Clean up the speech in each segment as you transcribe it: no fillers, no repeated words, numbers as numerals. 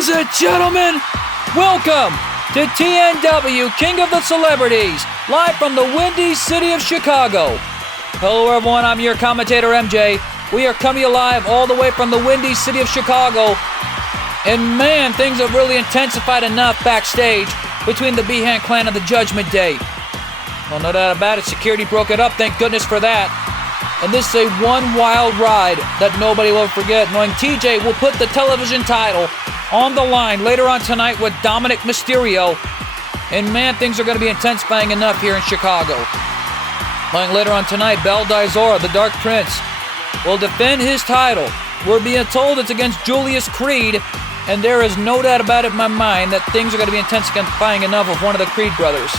Ladies and gentlemen, welcome to TNW, King of the Celebrities, live from the windy city of Chicago. Hello everyone, I'm your commentator MJ. We are coming live all the way from the windy city of Chicago. And man, things have really intensified enough backstage between the Behan clan and the Judgment Day. Well, no doubt about it, security broke it up, thank goodness for that. And this is a one wild ride that nobody will forget, knowing TJ will put the television title on the line later on tonight with Dominic Mysterio. And man, things are going to be intensifying enough here in Chicago. Playing later on tonight, Bel Dizora, the Dark Prince, will defend his title. We're being told it's against Julius Creed, and there is no doubt about it in my mind that things are going to be intensifying enough with one of the Creed brothers.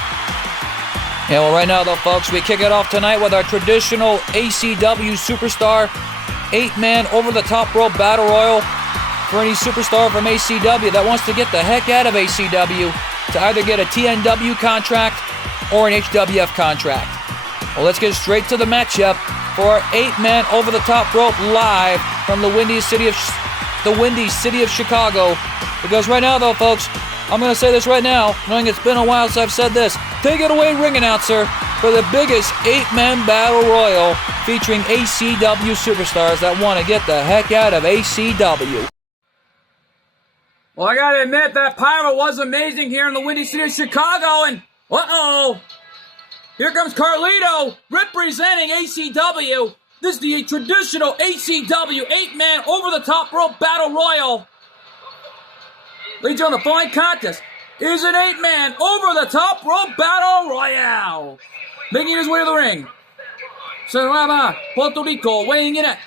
Yeah, well, right now, though, folks, we kick it off tonight with our traditional ACW superstar, 8-man over-the-top rope battle royal for any superstar from ACW that wants to get the heck out of ACW to either get a TNW contract or an HWF contract. Well, let's get straight to the matchup for our 8-man over-the-top rope live from the windy city of Chicago. Because right now, though, folks, I'm going to say this right now, knowing it's been a while since I've said this. Take it away, ring announcer, for the biggest 8-man battle royal featuring ACW superstars that want to get the heck out of ACW. Well, I gotta admit, that pyro was amazing here in the windy city of Chicago, and here comes Carlito representing ACW. This is the traditional ACW 8-man over-the-top rope battle royal. Leads you on the following contest is an 8-man over-the-top rope battle royale. Making his way to the ring, Sonora, Puerto Rico, weighing in at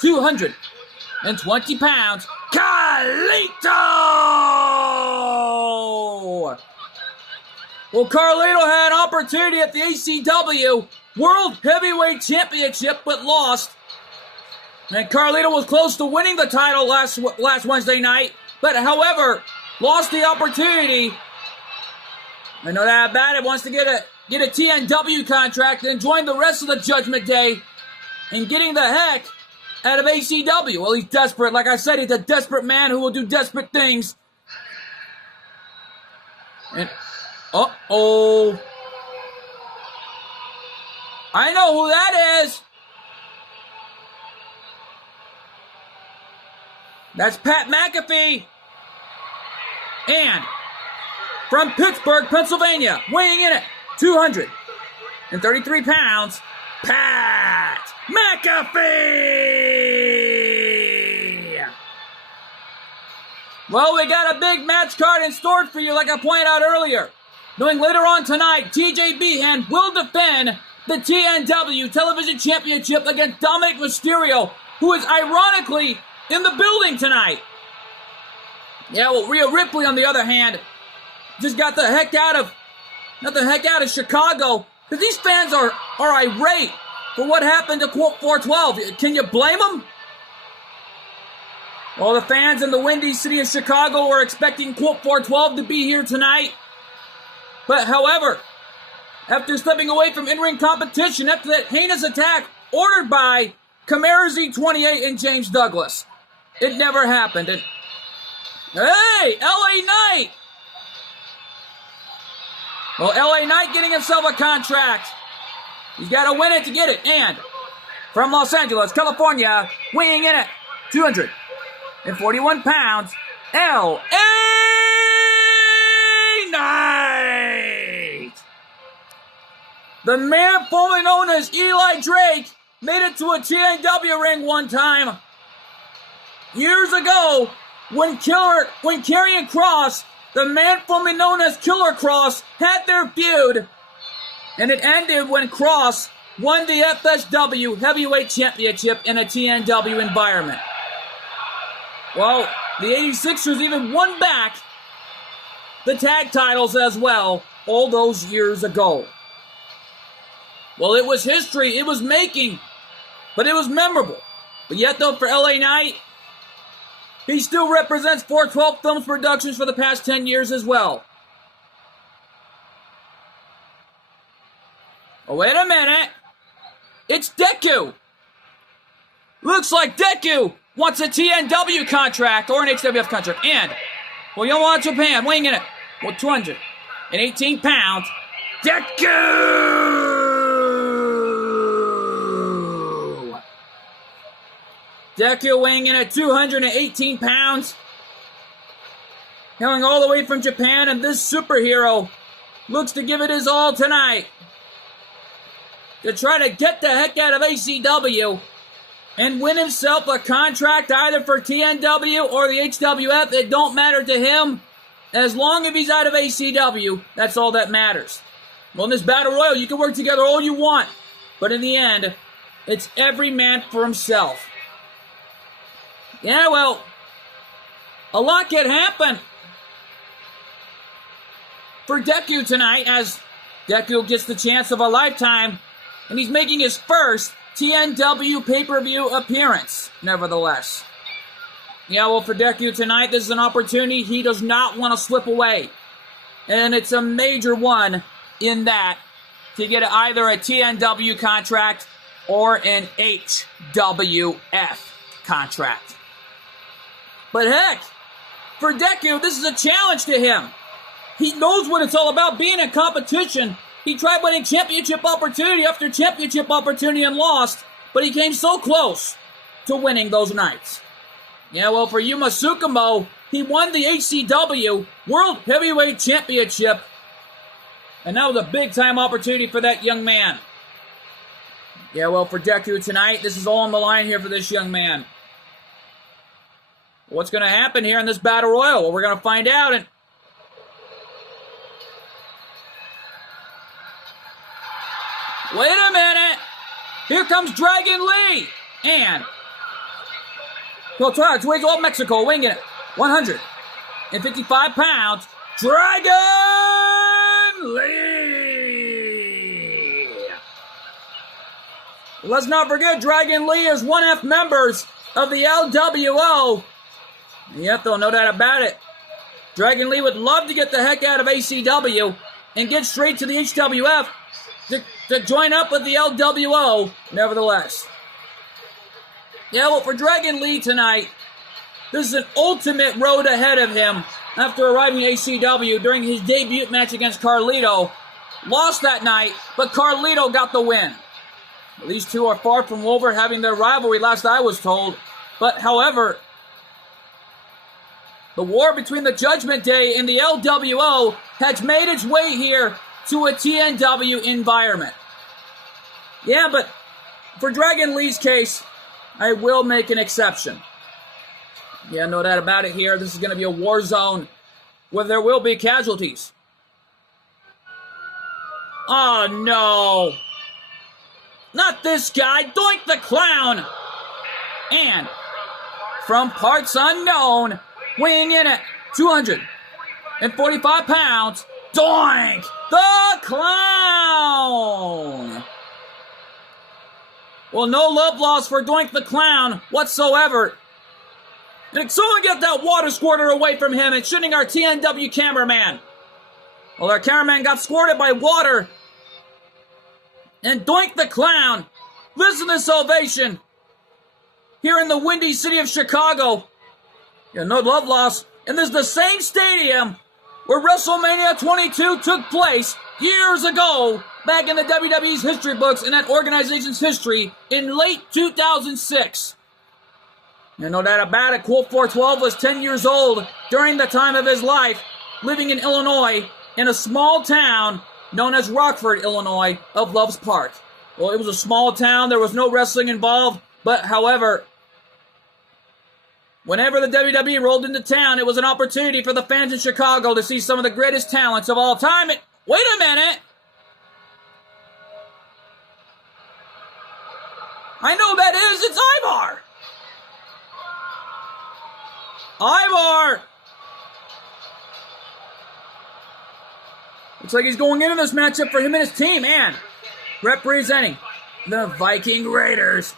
220 pounds, Carlito! Well, Carlito had an opportunity at the ACW World Heavyweight Championship, but lost. And Carlito was close to winning the title last Wednesday night, but however, lost the opportunity. I know that about it. Wants to get a TNW contract and join the rest of the Judgment Day in getting the heck out of ACW. Well, he's desperate. Like I said, he's a desperate man who will do desperate things. And I know who that is. That's Pat McAfee. And from Pittsburgh, Pennsylvania, weighing in at 233 pounds, Pat McAfee! Well, we got a big match card in store for you, like I pointed out earlier. Knowing later on tonight, TJ Behan will defend the TNW Television Championship against Dominic Mysterio, who is ironically in the building tonight. Yeah, well, Rhea Ripley, on the other hand, just got the heck out of Chicago, because these fans are irate for what happened to Quote 412. Can you blame them? Well, the fans in the windy city of Chicago were expecting Quote 412 to be here tonight. But however, after stepping away from in-ring competition after that heinous attack ordered by Camaro Z28 and James Douglas, it never happened. And hey, LA Knight! Well, LA Knight getting himself a contract. He's got to win it to get it. And from Los Angeles, California, weighing in at 241 pounds, LA Knight! The man formerly known as Eli Drake made it to a TNW ring one time years ago when Karrion Kross, the man formerly known as Killer Kross, had their feud, and it ended when Kross won the FSW Heavyweight Championship in a TNW environment. Well, the 86ers even won back the tag titles as well all those years ago. Well, it was history, it was making, but it was memorable. But yet, though, for LA Knight, he still represents 412 Films Productions for the past 10 years as well. Oh, wait a minute. It's Deku. Looks like Deku wants a TNW contract or an HWF contract. And Well, you watch Japan, winging it. Well, 218 pounds. Deku! Deku weighing in at 218 pounds. Hailing all the way from Japan, and this superhero looks to give it his all tonight to try to get the heck out of ACW and win himself a contract either for TNW or the HWF. It don't matter to him. As long as he's out of ACW, that's all that matters. Well, in this Battle Royal, you can work together all you want, but in the end, it's every man for himself. Yeah, well, a lot can happen for Deku tonight, as Deku gets the chance of a lifetime, and he's making his first TNW pay-per-view appearance, nevertheless. Yeah, well, for Deku tonight, this is an opportunity he does not want to slip away. And it's a major one in that to get either a TNW contract or an HWF contract. But heck, for Deku, this is a challenge to him. He knows what it's all about, being in competition. He tried winning championship opportunity after championship opportunity and lost, but he came so close to winning those nights. Yeah, well, for Yuma Tsukumo, he won the HCW World Heavyweight Championship, and that was a big-time opportunity for that young man. Yeah, well, for Deku tonight, this is all on the line here for this young man. What's going to happen here in this Battle Royal? Well, we're going to find out, and wait a minute! Here comes Dragon Lee! And well, Torres, weighs all Mexico, winging it. 155 pounds. Dragon Lee! Let's not forget, Dragon Lee is one-half members of the LWO. Yep, they'll know that about it. Dragon Lee would love to get the heck out of ACW and get straight to the HWF to join up with the LWO, nevertheless. Yeah, well, for Dragon Lee tonight, this is an ultimate road ahead of him after arriving at ACW during his debut match against Carlito. Lost that night, but Carlito got the win. These two are far from over having their rivalry, last I was told. But, however, the war between the Judgment Day and the LWO has made its way here to a TNW environment. Yeah, but for Dragon Lee's case, I will make an exception. Yeah, no doubt about it here. This is going to be a war zone where there will be casualties. Oh, no. Not this guy. Doink the Clown. And from parts unknown, weighing in at 245 pounds, Doink the Clown. Well, no love lost for Doink the Clown whatsoever. And someone get that water squirter away from him and shooting our TNW cameraman. Well, our cameraman got squirted by water. And Doink the Clown, listen to this ovation here in the windy city of Chicago. Yeah, no love lost. And this is the same stadium where WrestleMania 22 took place years ago, back in the WWE's history books and that organization's history in late 2006. And no doubt about it, Colt 412 was 10 years old during the time of his life, living in Illinois in a small town known as Rockford, Illinois, of Loves Park. Well, it was a small town, there was no wrestling involved, but however, whenever the WWE rolled into town, it was an opportunity for the fans in Chicago to see some of the greatest talents of all time. And wait a minute! I know that is, it's Ivar! Ivar! Looks like he's going into this matchup for him and his team, and representing the Viking Raiders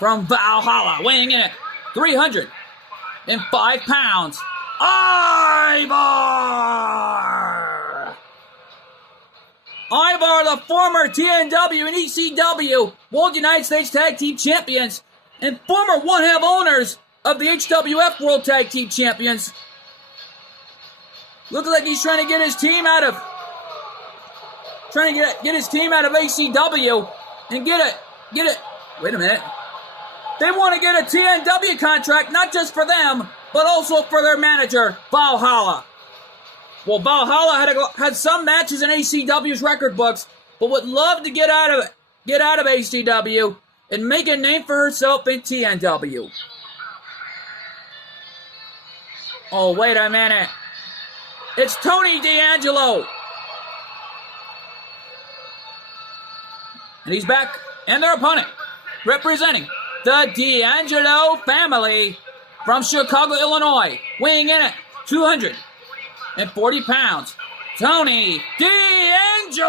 from Valhalla, weighing in at 305 pounds, Ivar! Ivar, the former TNW and ECW World United States Tag Team Champions and former one-half owners of the HWF World Tag Team Champions. Looks like he's trying to get his team out of ACW and get it. Wait a minute. They want to get a TNW contract, not just for them, but also for their manager, Valhalla. Well, Valhalla had some matches in ACW's record books, but would love to get out of ACW and make a name for herself in TNW. Oh, wait a minute. It's Tony D'Angelo. And he's back, and their opponent, representing the D'Angelo family from Chicago, Illinois, weighing in at 240 pounds, Tony D'Angelo!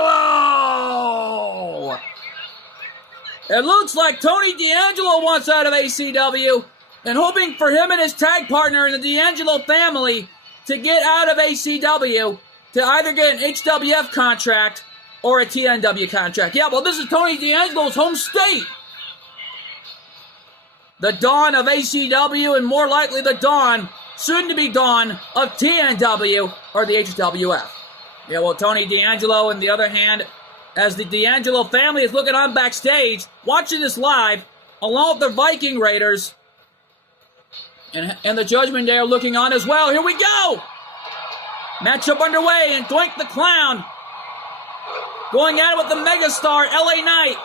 It looks like Tony D'Angelo wants out of ACW and hoping for him and his tag partner in the D'Angelo family to get out of ACW to either get an HWF contract or a TNW contract. Yeah, well, this is Tony D'Angelo's home state. The dawn of ACW and more likely the dawn, soon to be dawn, of TNW or the HWF. Yeah, well, Tony D'Angelo, on the other hand, as the D'Angelo family is looking on backstage, watching this live, along with the Viking Raiders, and the Judgment Day are looking on as well. Here we go! Matchup underway, and Doink the Clown going at it with the megastar, LA Knight.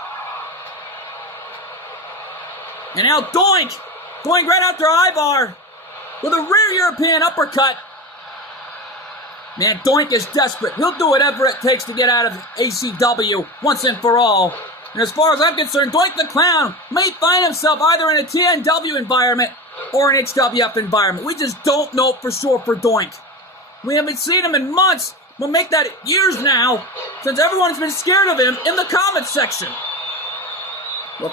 And now Doink going right after Ivar with a rear European uppercut. Man, Doink is desperate. He'll do whatever it takes to get out of ACW once and for all. And as far as I'm concerned, Doink the Clown may find himself either in a TNW environment or an HWF environment. We just don't know for sure for Doink. We haven't seen him in months. We'll make that years now, since everyone's been scared of him in the comments section. Well,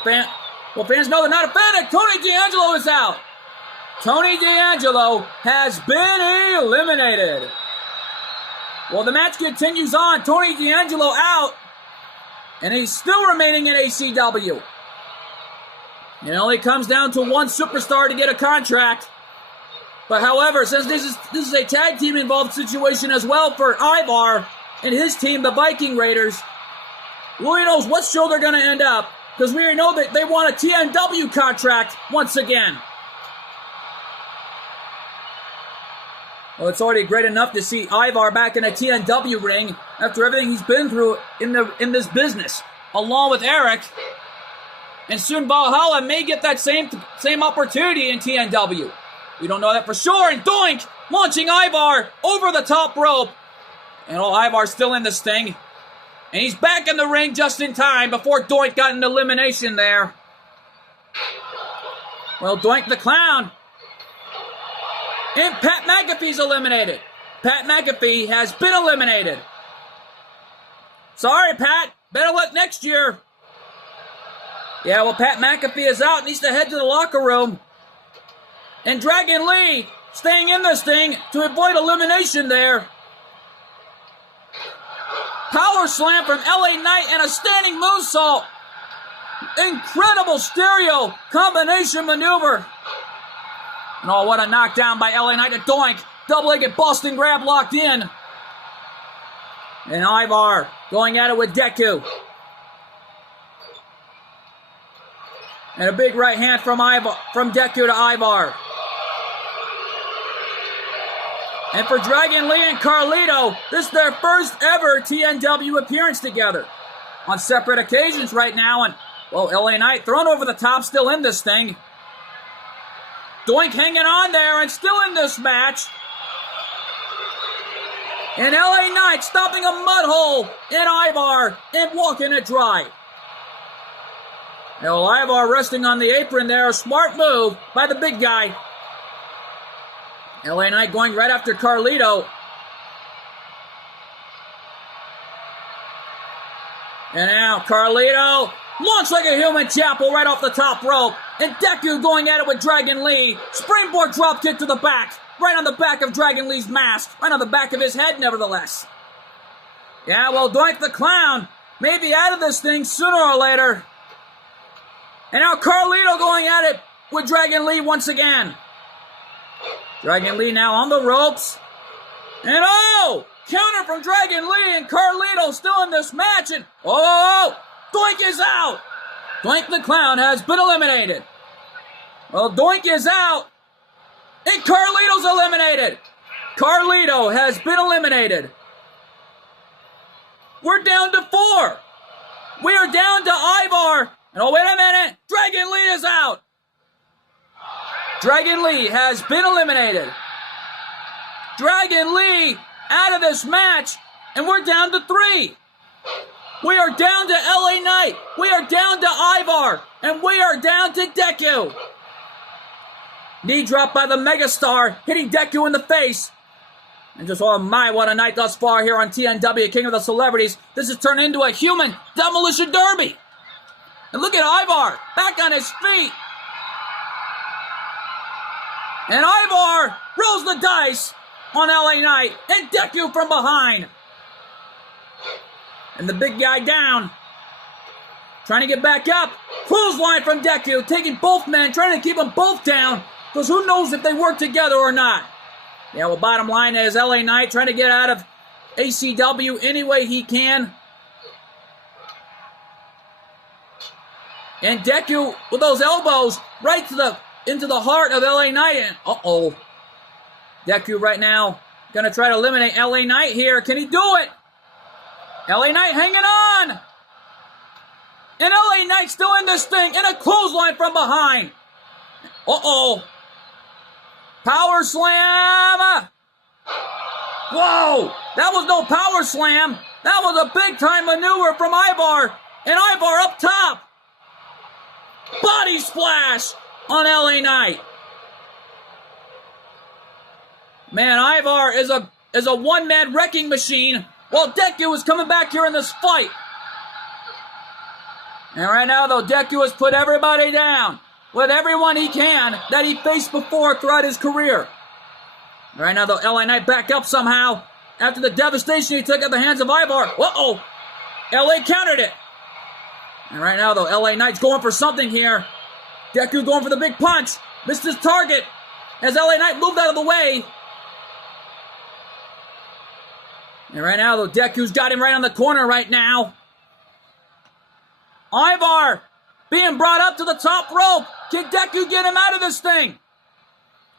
fans know they're not a fan. Tony D'Angelo is out. Tony D'Angelo has been eliminated. Well, the match continues on. Tony D'Angelo out, and he's still remaining in ACW. It only comes down to one superstar to get a contract. But however, since this is a tag team involved situation as well for Ivar and his team, the Viking Raiders, who knows what show they're going to end up, because we already know that they want a TNW contract once again. Well, it's already great enough to see Ivar back in a TNW ring after everything he's been through in this business, along with Eric. And soon Valhalla may get that same opportunity in TNW. We don't know that for sure. And Doink launching Ivar over the top rope. And Ivar's still in this thing. And he's back in the ring just in time before Doink got an elimination there. Well, Doink the Clown. And Pat McAfee's eliminated. Pat McAfee has been eliminated. Sorry, Pat. Better luck next year. Yeah, well, Pat McAfee is out. Needs to head to the locker room. And Dragon Lee staying in this thing to avoid elimination there. Power slam from LA Knight and a standing moonsault. Incredible stereo combination maneuver. And oh, what a knockdown by LA Knight to Doink. Double-legged Boston grab locked in. And Ivar going at it with Deku. And a big right hand from Deku to Ivar. And for Dragon Lee and Carlito, this is their first ever TNW appearance together. On separate occasions right now, and, well, LA Knight thrown over the top, still in this thing. Doink hanging on there and still in this match. And LA Knight stopping a mud hole in Ivar and walking it dry. Now Ivar resting on the apron there, a smart move by the big guy. LA Knight going right after Carlito. And now Carlito launched like a human chapel right off the top rope. And Deku going at it with Dragon Lee. Springboard dropkick to the back. Right on the back of Dragon Lee's mask. Right on the back of his head, nevertheless. Yeah, well, Doink the Clown may be out of this thing sooner or later. And now Carlito going at it with Dragon Lee once again. Dragon Lee now on the ropes. And oh! Counter from Dragon Lee and Carlito still in this match. And oh! Doink is out! Doink the Clown has been eliminated. Well, Doink is out. And Carlito's eliminated. Carlito has been eliminated. We're down to 4. We are down to Ivar. And oh, wait a minute. Dragon Lee is out. Dragon Lee has been eliminated. Dragon Lee out of this match. And we're down to 3. We are down to LA Knight. We are down to Ivar. And we are down to Deku. Knee drop by the megastar, hitting Deku in the face. And just, oh my, what a night thus far here on TNW, King of the Celebrities. This has turned into a human demolition derby. And look at Ivar, back on his feet. And Ivar rolls the dice on LA Knight and Deku from behind. And the big guy down. Trying to get back up. Clothesline from Deku, taking both men, trying to keep them both down. Because who knows if they work together or not. Yeah, well, bottom line is LA Knight trying to get out of ACW any way he can. And Deku with those elbows right into the heart of LA Knight. And uh-oh. Deku right now going to try to eliminate LA Knight here. Can he do it? LA Knight hanging on. And LA Knight still in this thing. And a clothesline from behind. Uh-oh. Power slam! Whoa! That was no power slam. That was a big-time maneuver from Ivar. And Ivar up top. Body splash on LA Knight. Man, Ivar is a one-man wrecking machine while Deku is coming back here in this fight. And right now, though, Deku has put everybody down with everyone he can that he faced before throughout his career. Right now, though, LA Knight back up somehow after the devastation he took at the hands of Ivar. Uh-oh. LA countered it. And right now, though, LA Knight's going for something here. Deku going for the big punch. Missed his target as LA Knight moved out of the way. And right now, though, Deku's got him right on the corner right now. Ivar being brought up to the top rope. Can Deku get him out of this thing?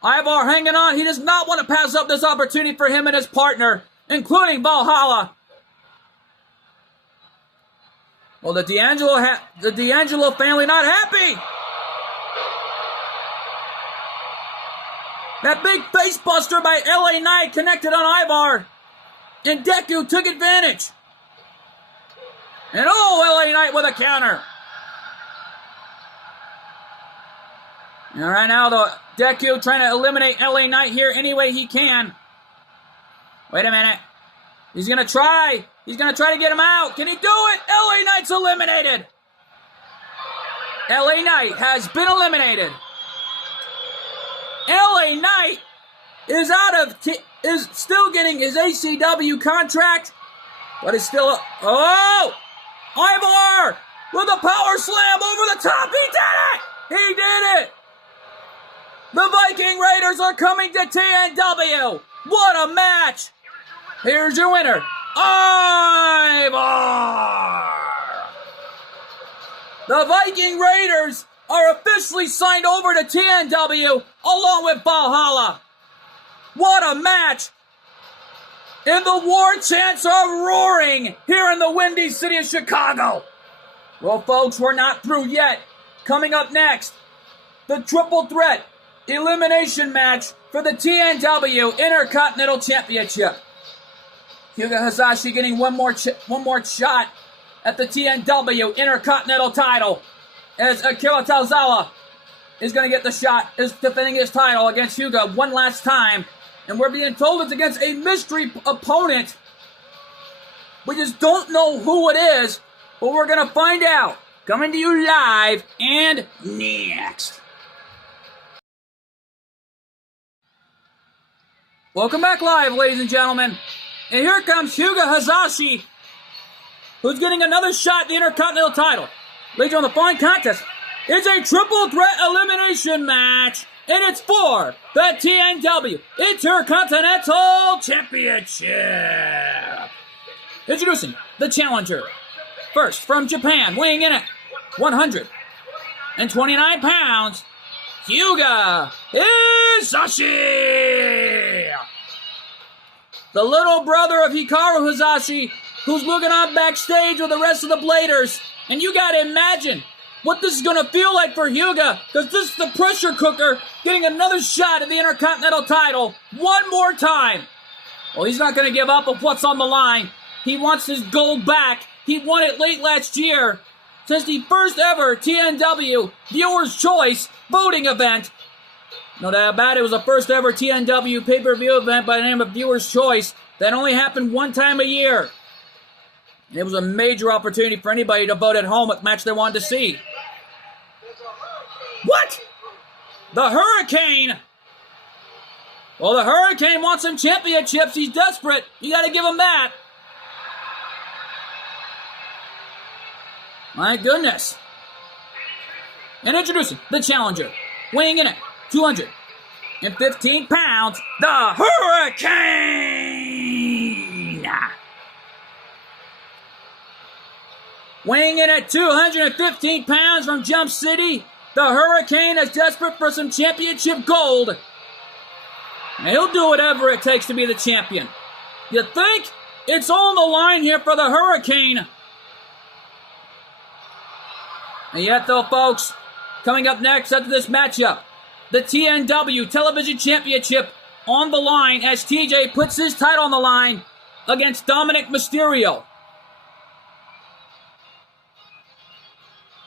Ivar hanging on. He does not want to pass up this opportunity for him and his partner, including Valhalla. Well, the D'Angelo family not happy. That big face buster by LA Knight connected on Ivar. And Deku took advantage. And oh, LA Knight with a counter. And right now, though, Deku trying to eliminate LA Knight here any way he can. Wait a minute. He's going to try. He's going to try to get him out. Can he do it? LA Knight's eliminated. LA Knight has been eliminated. LA Knight is is still getting his ACW contract, but is still... Oh! Ivar with a power slam over the top. He did it! He did it! The Viking Raiders are coming to TNW. What a match! Here's your winner, Ivar! The Viking Raiders are officially signed over to TNW along with Valhalla. What a match! And the war chants are roaring here in the windy city of Chicago. Well, folks, we're not through yet. Coming up next, the triple threat elimination match for the TNW Intercontinental Championship. Hyuga Hazashi getting one more shot at the TNW Intercontinental title, as Akira Tozawa is going to get the shot, is defending his title against Hyuga one last time. And we're being told it's against a mystery opponent. We just don't know who it is, but we're going to find out. Coming to you live and next. Welcome back live, ladies and gentlemen. And here comes Hyuga Hazashi, who's getting another shot at the Intercontinental title. Ladies and gentlemen, the following contest is a triple threat elimination match and it's for the TNW Intercontinental Championship. Introducing the challenger. First, from Japan, weighing in at 129 pounds, Hyuga Hisashi. The little brother of Hikaru Hisashi, who's looking on backstage with the rest of the Bladers. And you gotta imagine what this is gonna feel like for Hyuga, because this is the pressure cooker getting another shot at the Intercontinental title one more time. Well, he's not gonna give up of what's on the line. He wants his gold back. He won it late last year. Since the first ever TNW Viewer's Choice voting event. No doubt about it, it was the first ever TNW pay-per-view event by the name of Viewer's Choice that only happened one time a year. And it was a major opportunity for anybody to vote at home what match they wanted to see. What? The Hurricane? Well, the Hurricane wants some championships. He's desperate. You gotta give him that. My goodness. And introducing the challenger, weighing in at 215 pounds, the Hurricane! Weighing in at 215 pounds from Jump City, the Hurricane is desperate for some championship gold. And he'll do whatever it takes to be the champion. You think? It's on the line here for the Hurricane. And yet, though, folks, coming up next after this matchup, the TNW Television Championship on the line as TJ puts his title on the line against Dominic Mysterio.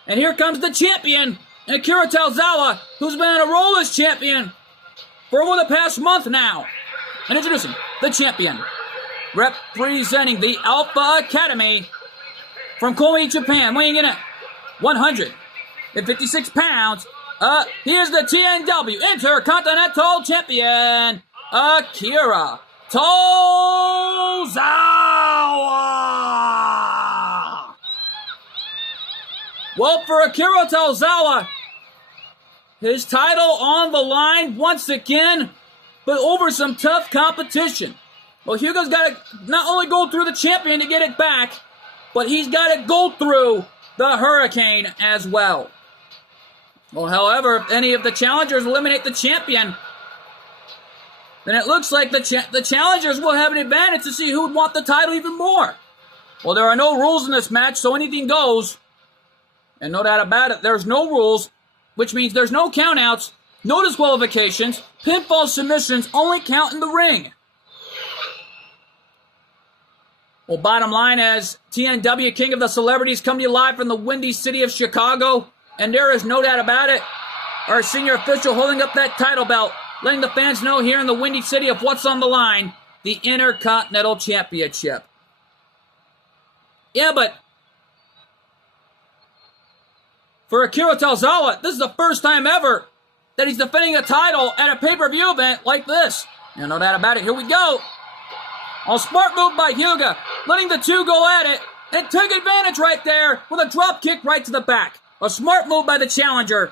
And here comes the champion, Akira Tozawa, who's been on a roll as champion for over the past month now. And introducing the champion, representing the Alpha Academy from Kobe, Japan, weighing in at 156 pounds. He is the TNW Intercontinental Champion, Akira Tozawa. Well, for Akira Tozawa, his title on the line once again, but over some tough competition. Well, Hugo's got to not only go through the champion to get it back, but he's got to go through the Hurricane as well. Well, however, if any of the challengers eliminate the champion, then it looks like the challengers will have an advantage to see who would want the title even more. Well, there are no rules in this match, so anything goes. And no doubt about it, there's no rules, which means there's no countouts, no disqualifications, pinfall submissions only count in the ring. Well, bottom line, as TNW King of the Celebrities come to you live from the windy city of Chicago, and there is no doubt about it, our senior official holding up that title belt, letting the fans know here in the windy city of what's on the line, the Intercontinental Championship. Yeah, but for Akira Tozawa, this is the first time ever that he's defending a title at a pay-per-view event like this. And no doubt about it, here we go. A smart move by Hyuga, letting the two go at it, and took advantage right there with a drop kick right to the back. A smart move by the challenger.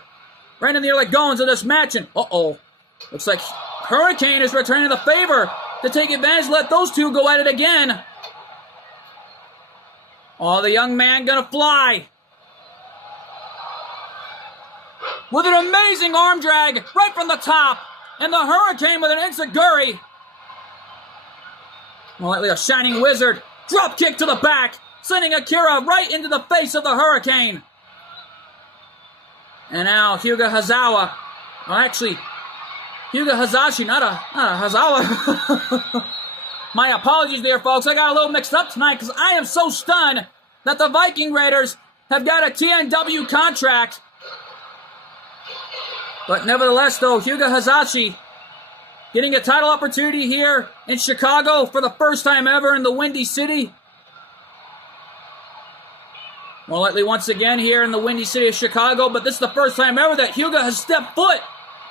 Right in the early goings of this match, and looks like Hurricane is returning the favor to take advantage, let those two go at it again. Oh, the young man gonna fly. With an amazing arm drag right from the top, and the Hurricane with an enziguri. Well, a shining wizard. Drop kick to the back, sending Akira right into the face of the Hurricane. And now Hyuga Hazawa. Well, actually, Hyuga Hazashi, not a Hazawa. My apologies there, folks. I got a little mixed up tonight because I am so stunned that the Viking Raiders have got a TNW contract. But nevertheless, though, Hyuga Hazashi getting a title opportunity here in Chicago for the first time ever in the Windy City. More likely once again here in the Windy City of Chicago, but this is the first time ever that Hyuga has stepped foot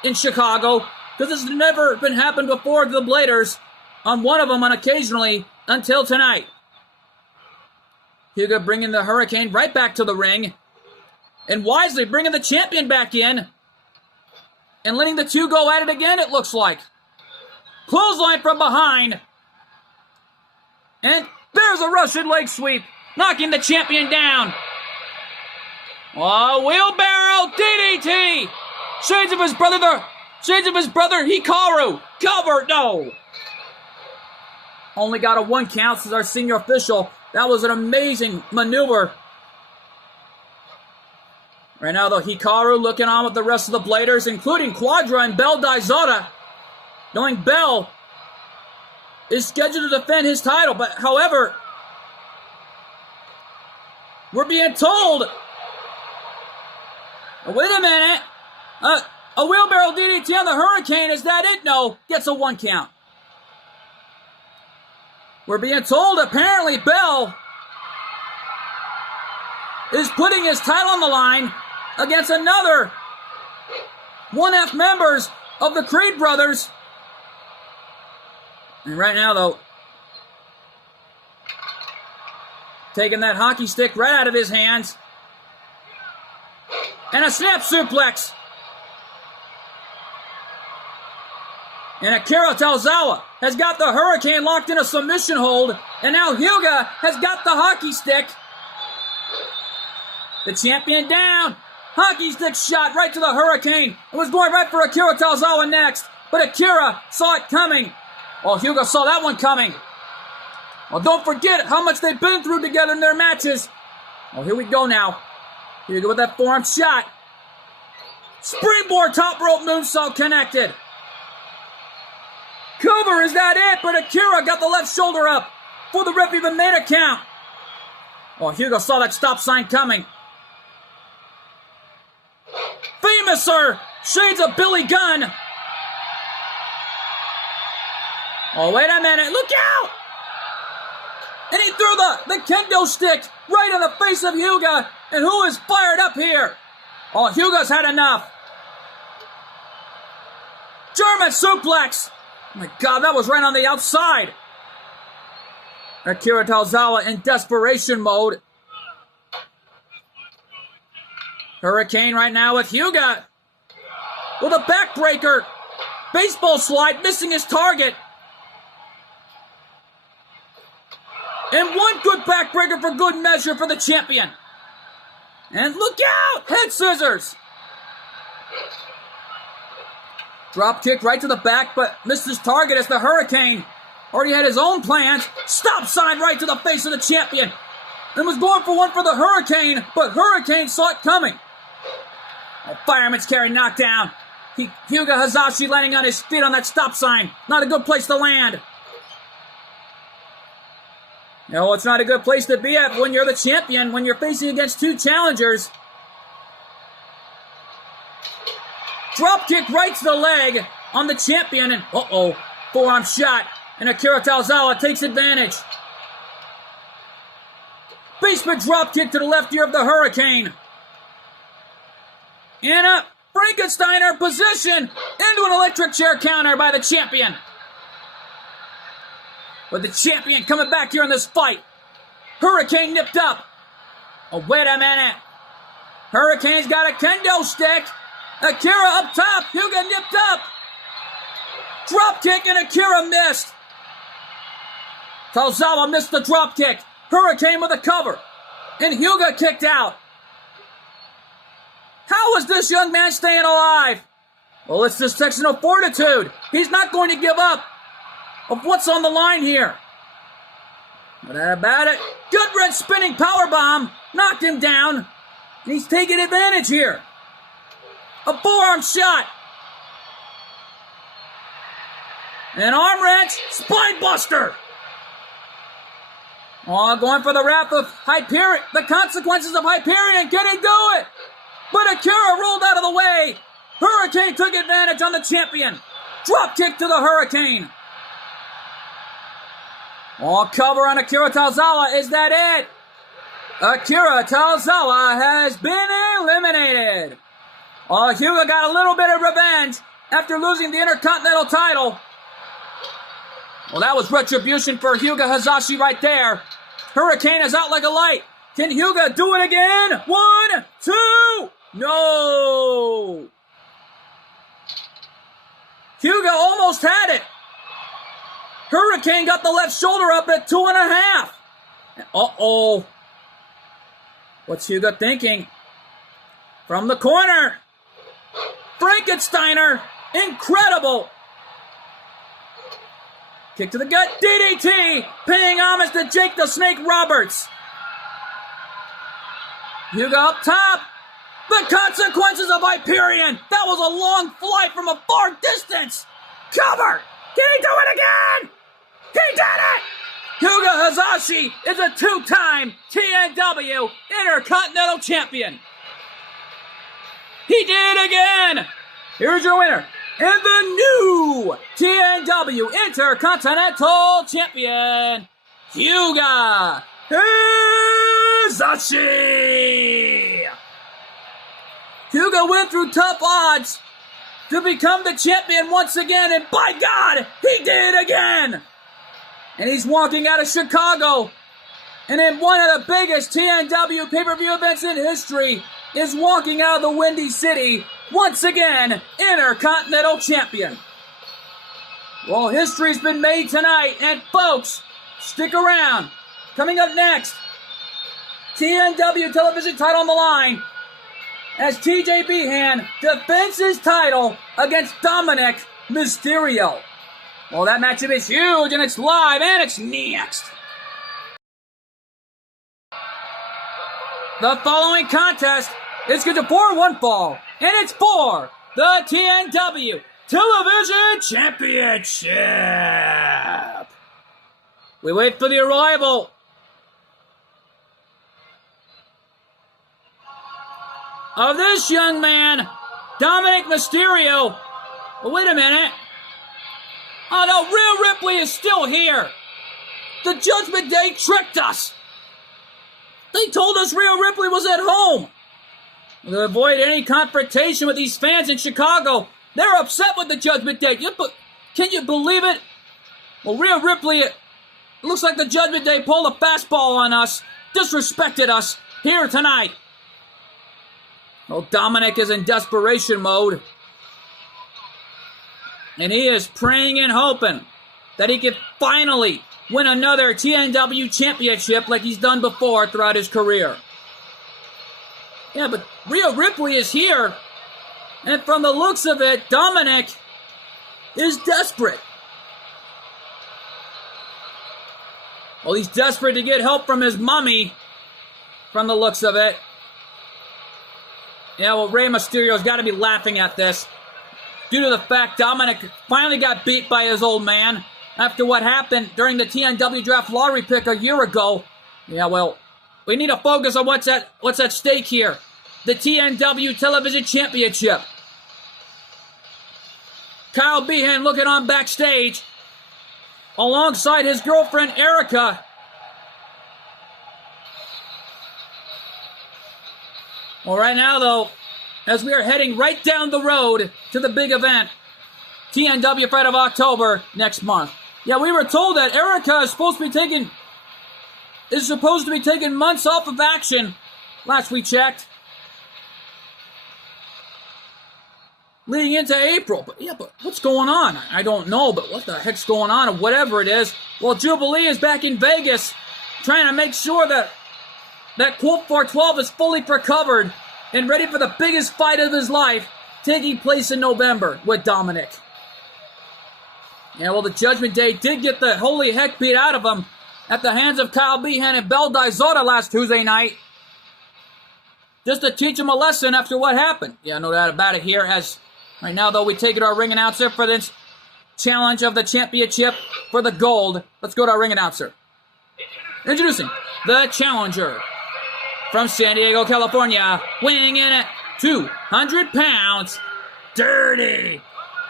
in Chicago, because this has never been happened before to the Bladers, on one of them unoccasionally, until tonight. Hyuga bringing the Hurricane right back to the ring, and wisely bringing the champion back in. And letting the two go at it again, it looks like. Clothesline from behind. And there's a Russian leg sweep, knocking the champion down. Oh, wheelbarrow DDT. Shades of his brother Hikaru. Cover, no. Only got a 1 count, says our senior official. That was an amazing maneuver. Right now, though, Hikaru looking on with the rest of the Bladers, including Quadra and Bell Daizada. Knowing Bell is scheduled to defend his title, but however, we're being told, wait a minute, a wheelbarrow DDT on the Hurricane, is that it? No, gets a 1 count. We're being told apparently Bell is putting his title on the line against another 1F members of the Creed brothers. And right now, though, taking that hockey stick right out of his hands. And a snap suplex. And Akira Tozawa has got the Hurricane locked in a submission hold. And now Hyuga has got the hockey stick. The champion down. Hockey stick shot right to the Hurricane. It was going right for Akira Tozawa next. But Akira saw it coming. Oh, Hyuga saw that one coming. Well, don't forget how much they've been through together in their matches. Oh, here we go now. Here we go with that forearm shot. Springboard top rope moonsault connected. Cover, is that it? But Akira got the left shoulder up before the ref even made a count. Oh, Hyuga saw that stop sign coming. Famous, sir. Shades of Billy Gunn. Oh, wait a minute. Look out! And he threw the kendo stick right in the face of Hyuga. And who is fired up here? Oh, Hyuga's had enough. German suplex. Oh my God, that was right on the outside. Akira Tozawa in desperation mode. Hurricane right now with Hyuga. With a backbreaker. Baseball slide, missing his target. And one good backbreaker for good measure for the champion. And look out! Head scissors. Drop kick right to the back, but missed his target as the Hurricane already had his own plans. Stop sign right to the face of the champion. And was going for one for the Hurricane, but Hurricane saw it coming. Oh, Fireman's carry knocked down. Hyuga Hazashi landing on his feet on that stop sign. Not a good place to land. No, it's not a good place to be at when you're the champion, when you're facing against two challengers. Drop kick right to the leg on the champion, and forearm shot, and Akira Tozawa takes advantage. Basement drop kick to the left ear of the Hurricane. And a Frankensteiner position into an electric chair counter by the champion. But the champion coming back here in this fight. Hurricane nipped up. Oh, wait a minute. Hurricane's got a kendo stick. Akira up top. Hyuga nipped up. Drop kick and Akira missed. Tozawa missed the drop kick. Hurricane with a cover. And Hyuga kicked out. How is this young man staying alive? Well, it's this section of fortitude. He's not going to give up of what's on the line here. But that about it. Good red spinning powerbomb. Knocked him down. He's taking advantage here. A forearm shot. An arm wrench. Spine buster. Oh, going for the wrath of Hyperion. The consequences of Hyperion. Can he do it? But Akira rolled out of the way. Hurricane took advantage on the champion. Drop kick to the Hurricane. Oh, cover on Akira Tozawa. Is that it? Akira Tozawa has been eliminated. Oh, Hyuga got a little bit of revenge after losing the Intercontinental title. Well, that was retribution for Hyuga Hazashi right there. Hurricane is out like a light. Can Hyuga do it again? 1, 2. No. Hugo almost had it. Hurricane got the left shoulder up at 2.5. Uh-oh. What's Hugo thinking? From the corner. Frankensteiner. Incredible. Kick to the gut. DDT. Paying homage to Jake the Snake Roberts. Hugo up top. The consequences of Hyperion. That was a long flight from a far distance. Cover. Can he do it again? He did it. Hugo Hazashi is a 2-time TNW Intercontinental Champion. He did it again. Here's your winner and the new TNW Intercontinental Champion, Hugo Hazashi. Hugo went through tough odds to become the champion once again, and by God, he did it again. And he's walking out of Chicago, and in one of the biggest TNW pay-per-view events in history, is walking out of the Windy City, once again, Intercontinental Champion. Well, history's been made tonight, and folks, stick around. Coming up next, TNW television title on the line, as TJ Behan defends his title against Dominic Mysterio. Well, that matchup is huge, and it's live, and it's next. The following contest is scheduled for one fall, and it's for the TNW Television Championship. We wait for the arrival of this young man, Dominic Mysterio. Oh, wait a minute. Oh no, Rhea Ripley is still here. The Judgment Day tricked us. They told us Rhea Ripley was at home. To avoid any confrontation with these fans in Chicago, they're upset with the Judgment Day. Can you believe it? Well, Rhea Ripley, it looks like the Judgment Day pulled a fastball on us, disrespected us here tonight. Well, Dominic is in desperation mode. And he is praying and hoping that he can finally win another TNW championship like he's done before throughout his career. Yeah, but Rhea Ripley is here. And from the looks of it, Dominic is desperate. Well, he's desperate to get help from his mummy, from the looks of it. Yeah, well, Rey Mysterio's got to be laughing at this, due to the fact Dominic finally got beat by his old man after what happened during the TNW Draft Lottery pick a year ago. Yeah, well, we need to focus on what's at stake here. The TNW Television Championship. Kyle Behan looking on backstage alongside his girlfriend Erica. Well, right now, though, as we are heading right down the road to the big event, TNW Fight of October next month. Yeah, we were told that Erica is supposed to be taking months off of action. Last we checked, leading into April. But what's going on? I don't know. But what the heck's going on? Or whatever it is. Well, Jubilee is back in Vegas, trying to make sure that Quote 412 is fully recovered and ready for the biggest fight of his life, taking place in November with Dominic. Yeah, well, the Judgment Day did get the holy heck beat out of him at the hands of Kyle Behan and Bel Dizota last Tuesday night, just to teach him a lesson after what happened. Yeah, no doubt about it here, as right now, though, we take it to our ring announcer for this challenge of the championship for the gold. Let's go to our ring announcer. Introducing the challenger from San Diego, California, weighing in at 200 pounds, Dirty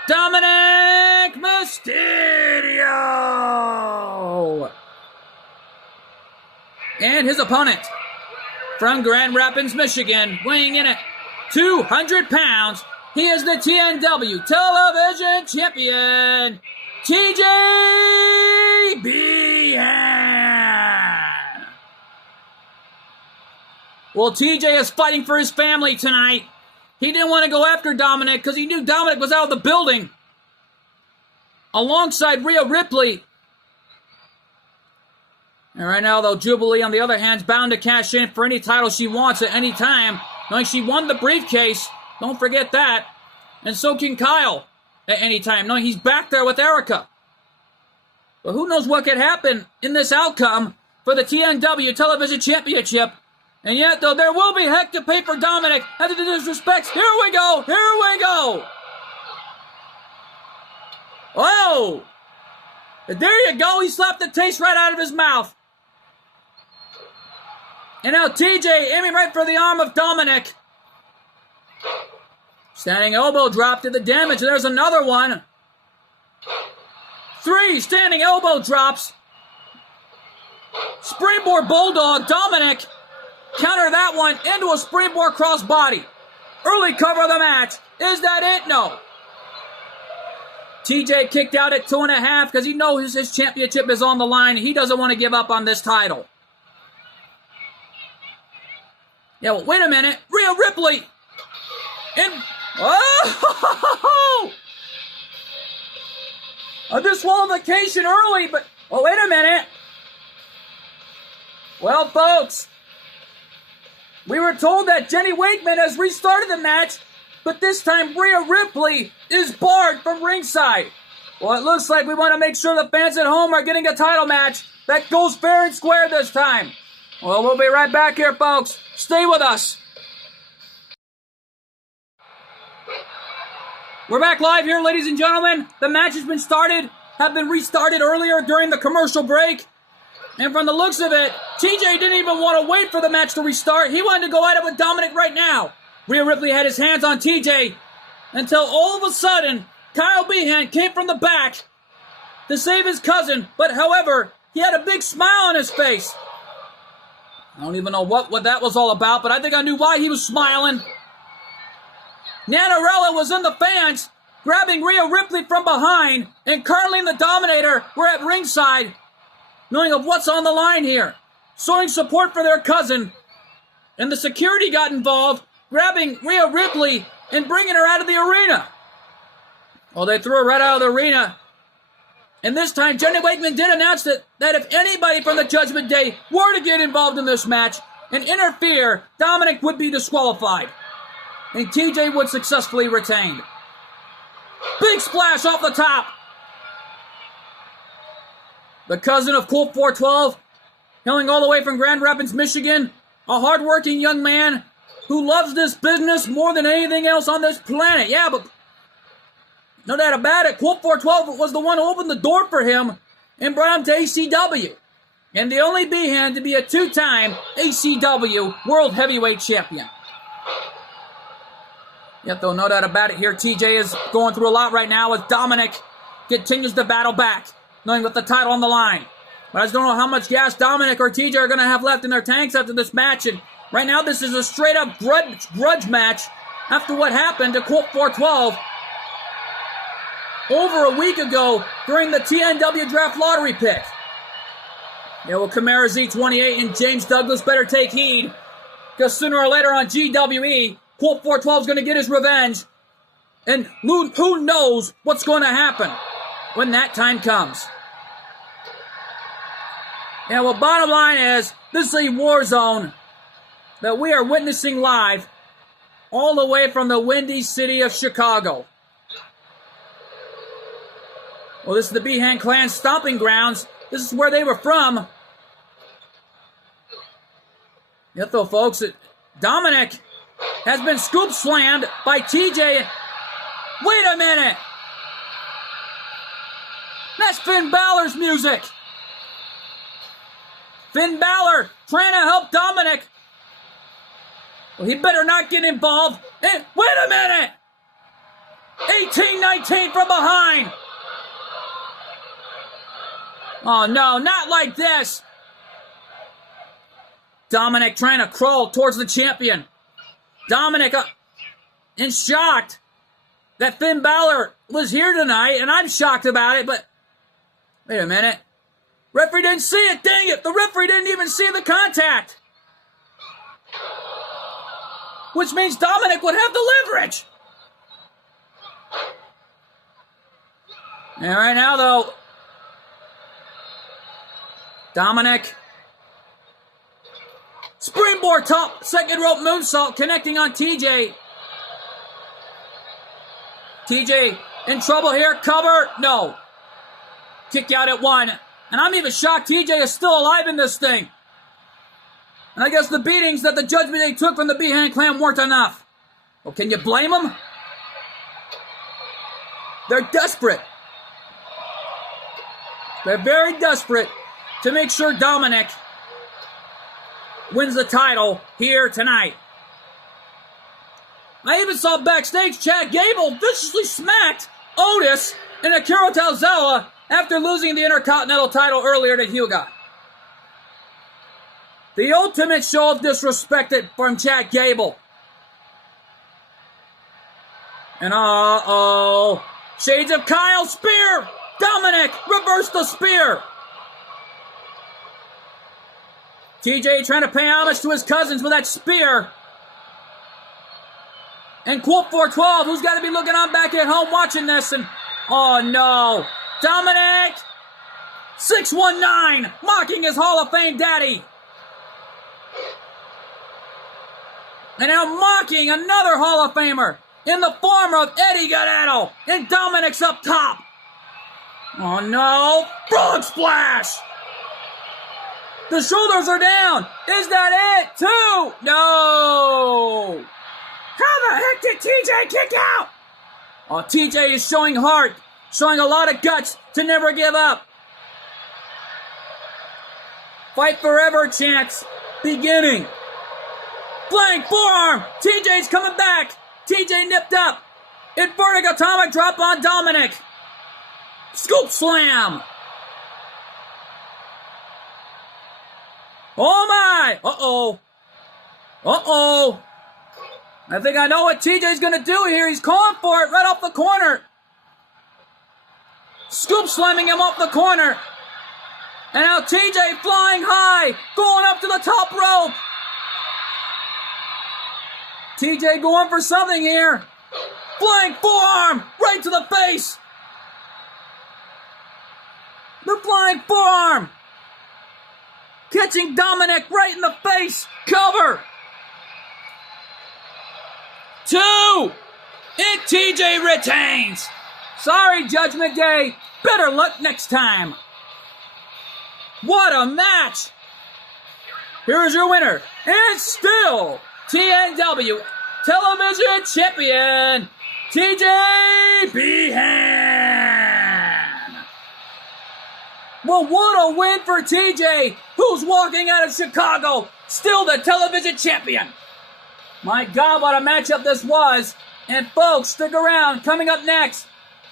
Dominic Mysterio. And his opponent from Grand Rapids, Michigan, weighing in at 200 pounds, he is the TNW Television Champion, TJ Behan. Well, TJ is fighting for his family tonight. He didn't want to go after Dominic because he knew Dominic was out of the building. alongside Rhea Ripley. And right now, though, Jubilee, on the other hand, is bound to cash in for any title she wants at any time, knowing she won the briefcase. Don't forget that. And so can Kyle at any time, knowing he's back there with Erica. But who knows what could happen in this outcome for the TNW Television Championship. And yet, though, there will be heck to pay for Dominic after the disrespects. Here we go! Here we go! Whoa! There you go. He slapped the taste right out of his mouth. And now TJ aiming right for the arm of Dominic. Standing elbow drop to the damage. There's another one. 3 standing elbow drops. Springboard Bulldog. Dominic counter that one into a springboard crossbody. Early cover of the match. Is that it? No. TJ kicked out at 2.5 because he knows his championship is on the line. He doesn't want to give up on this title. Yeah, well, wait a minute. Rhea Ripley. Oh! A disqualification early, but... Oh, wait a minute. Well, folks, we were told that Jenny Wakeman has restarted the match, but this time Rhea Ripley is barred from ringside. Well, it looks like we want to make sure the fans at home are getting a title match that goes fair and square this time. Well, we'll be right back here, folks. Stay with us. We're back live here, ladies and gentlemen. The match has been restarted earlier during the commercial break. And from the looks of it, TJ didn't even want to wait for the match to restart. He wanted to go at it with Dominic right now. Rhea Ripley had his hands on TJ until all of a sudden, Kyle Behan came from the back to save his cousin. But however, he had a big smile on his face. I don't even know what that was all about, but I think I knew why he was smiling. Nanarella was in the fans, grabbing Rhea Ripley from behind, and Carly and the Dominator were at ringside, knowing of what's on the line here, showing support for their cousin. And the security got involved, grabbing Rhea Ripley and bringing her out of the arena. Well, they threw her right out of the arena. And this time, Jenny Wakeman did announce that if anybody from the Judgment Day were to get involved in this match and interfere, Dominic would be disqualified. And TJ would successfully retain. Big splash off the top. The cousin of Colt 412, hailing all the way from Grand Rapids, Michigan, a hardworking young man who loves this business more than anything else on this planet. Yeah, but no doubt about it, Colt 412 was the one who opened the door for him and brought him to ACW. And the only B-hand to be a 2-time ACW World Heavyweight Champion. Yet, though, no doubt about it here, TJ is going through a lot right now as Dominic continues to battle back, knowing with the title on the line. But I just don't know how much gas Dominic or TJ are going to have left in their tanks after this match. And right now, this is a straight-up grudge match after what happened to Colt 412 over a week ago during the TNW Draft Lottery pick. Yeah, well, Chimera Z28 and James Douglas better take heed, because sooner or later on GWE, Colt 412 is going to get his revenge, and who knows what's going to happen when that time comes. Yeah, well, bottom line is, this is a war zone that we are witnessing live all the way from the windy city of Chicago. Well, this is the Behan Clan stomping grounds. This is where they were from. Yet though, folks, Dominic has been scoop slammed by TJ. Wait a minute! That's Finn Balor's music! Finn Balor trying to help Dominic. Well, he better not get involved. And wait a minute! 18-19 from behind! Oh no, not like this! Dominic trying to crawl towards the champion. Dominic in shocked that Finn Balor was here tonight, and I'm shocked about it, but wait a minute. Referee didn't see it, dang it! The referee didn't even see the contact! Which means Dominic would have the leverage! And right now, though, Dominic. Springboard top, second rope moonsault connecting on TJ. TJ in trouble here. Cover. No. Kick out at 1. And I'm even shocked TJ is still alive in this thing. And I guess the beatings that the Judgment Day took from the Behan Clan weren't enough. Well, can you blame them? They're desperate. They're very desperate to make sure Dominic wins the title here tonight. I even saw backstage Chad Gable viciously smacked Otis and Akira Tozawa after losing the Intercontinental title earlier to Hyuga. The ultimate show of disrespect from Chad Gable. And shades of Kyle spear. Dominic reversed the spear. TJ trying to pay homage to his cousins with that spear. And Quote 412, who's got to be looking on back at home watching this. And oh no, Dominic 619 mocking his Hall of Fame daddy. And now mocking another Hall of Famer in the form of Eddie Guerrero. And Dominic's up top. Oh no, frog splash. The shoulders are down. Is that it? 2. No. How the heck did TJ kick out? Oh, TJ is showing heart, showing a lot of guts to never give up. Fight forever chance beginning. Flying forearm. TJ's coming back. TJ nipped up. Inverted atomic drop on Dominic. Scoop slam. Oh my. Uh-oh. Uh-oh. I think I know what TJ's going to do here. He's calling for it right off the corner. Scoop slamming him off the corner. And now TJ flying high, going up to the top rope. TJ going for something here. Flying forearm right to the face. The flying forearm. Catching Dominic right in the face. Cover. 2. And TJ retains. Sorry, Judgment Day. Better luck next time. What a match. Here's your winner. And still TNW Television Champion, TJ Behan. Well, what a win for TJ, who's walking out of Chicago, still the television champion. My God, what a matchup this was. And folks, stick around. Coming up next,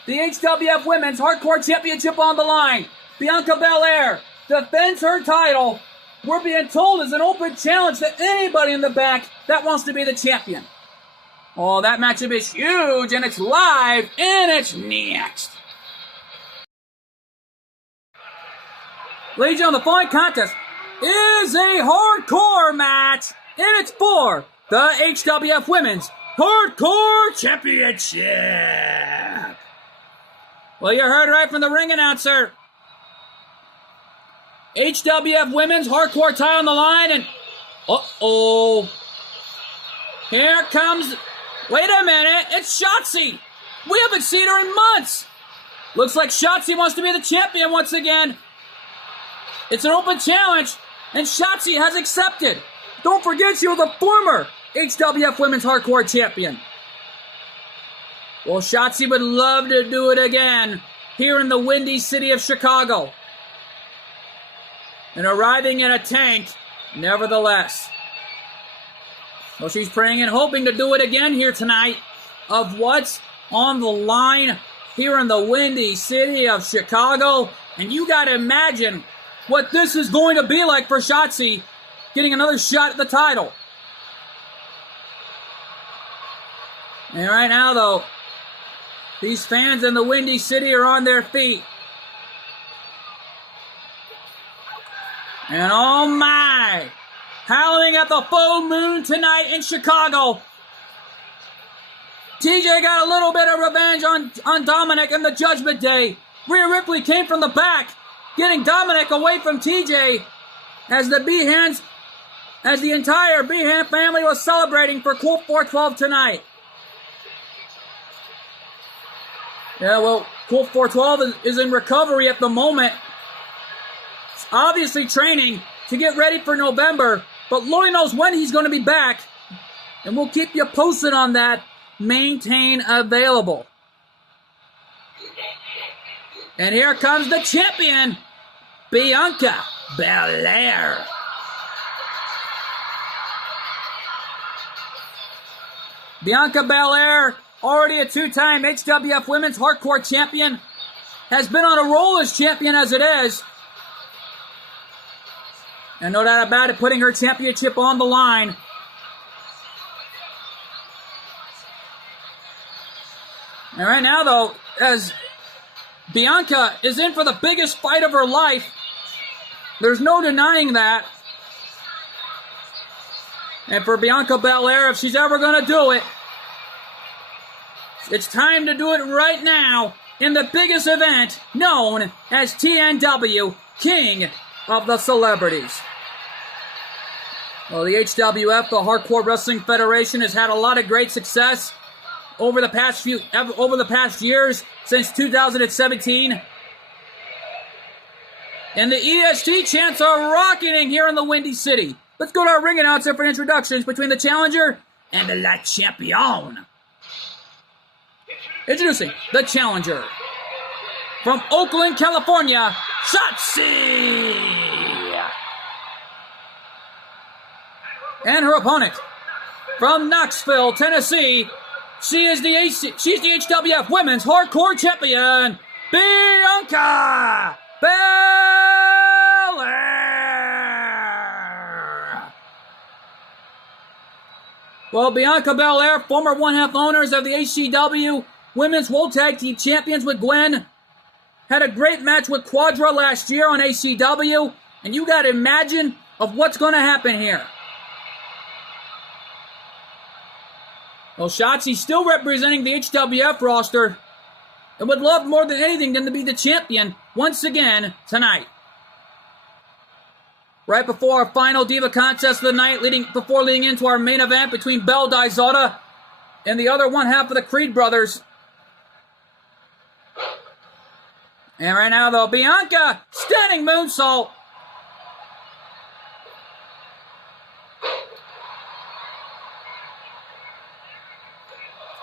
the HWF Women's Hardcore Championship on the line. Bianca Belair defends her title. We're being told is an open challenge to anybody in the back that wants to be the champion. Oh, that matchup is huge, and it's live, and it's next. Ladies and gentlemen, the following contest is a hardcore match, and it's for the HWF Women's Hardcore Championship. Well, you heard right from the ring announcer. HWF Women's Hardcore title on the line, and uh-oh. Here comes, wait a minute, it's Shotzi. We haven't seen her in months. Looks like Shotzi wants to be the champion once again. It's an open challenge, and Shotzi has accepted. Don't forget she was a former HWF Women's Hardcore Champion. Well, Shotzi would love to do it again here in the windy city of Chicago. And arriving in a tank, nevertheless. Well, she's praying and hoping to do it again here tonight of what's on the line here in the windy city of Chicago. And you got to imagine what this is going to be like for Shotzi getting another shot at the title. And right now, though, these fans in the windy city are on their feet. And oh my, howling at the full moon tonight in Chicago. TJ got a little bit of revenge on Dominic and the Judgment Day. Rhea Ripley came from the back, getting Dominic away from TJ as the entire Behan family was celebrating for Colt 412 tonight. Yeah, well, Colt 412 is in recovery at the moment. He's obviously training to get ready for November, but Lord knows when he's going to be back. And we'll keep you posted on that. Maintain available. And here comes the champion, Bianca Belair. Bianca Belair, already a two-time HWF Women's Hardcore Champion, has been on a roll as champion as it is. And no doubt about it, putting her championship on the line. And right now, though, as Bianca is in for the biggest fight of her life, there's no denying that. And for Bianca Belair, if she's ever going to do it, it's time to do it right now in the biggest event known as TNW, King of the Celebrities. Well, the HWF, the Hardcore Wrestling Federation, has had a lot of great success over the past years since 2017. And the EST chants are rocketing here in the Windy City. Let's go to our ring announcer for introductions between the challenger and the La Champion. Introducing the challenger from Oakland, California, Shotzi. And her opponent from Knoxville, Tennessee, she's the HWF Women's Hardcore Champion, Bianca Belair. Well, Bianca Belair, former one-half owners of the HCW Women's World Tag Team Champions with Gwen, had a great match with Quadra last year on ACW, and you got to imagine of what's going to happen here. Well, Shotzi's still representing the HWF roster and would love more than anything than to be the champion once again tonight. Right before our final Diva contest of the night, leading into our main event between Belle Dizota and the other one half of the Creed brothers. And right now, though, Bianca, stunning moonsault.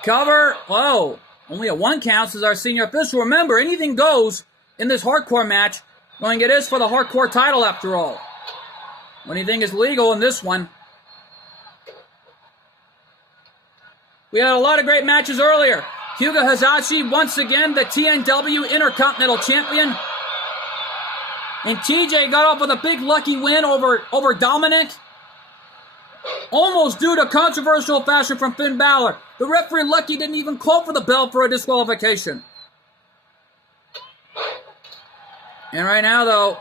Cover. Whoa. Only a one count, says our senior official. Remember, anything goes in this hardcore match, knowing it is for the hardcore title after all. Anything is legal in this one. We had a lot of great matches earlier. Hyuga Hazashi, once again, the TNW Intercontinental Champion. And TJ got off with a big lucky win over Dominic. Almost due to controversial fashion from Finn Balor. The referee Lucky didn't even call for the bell for a disqualification. And right now, though,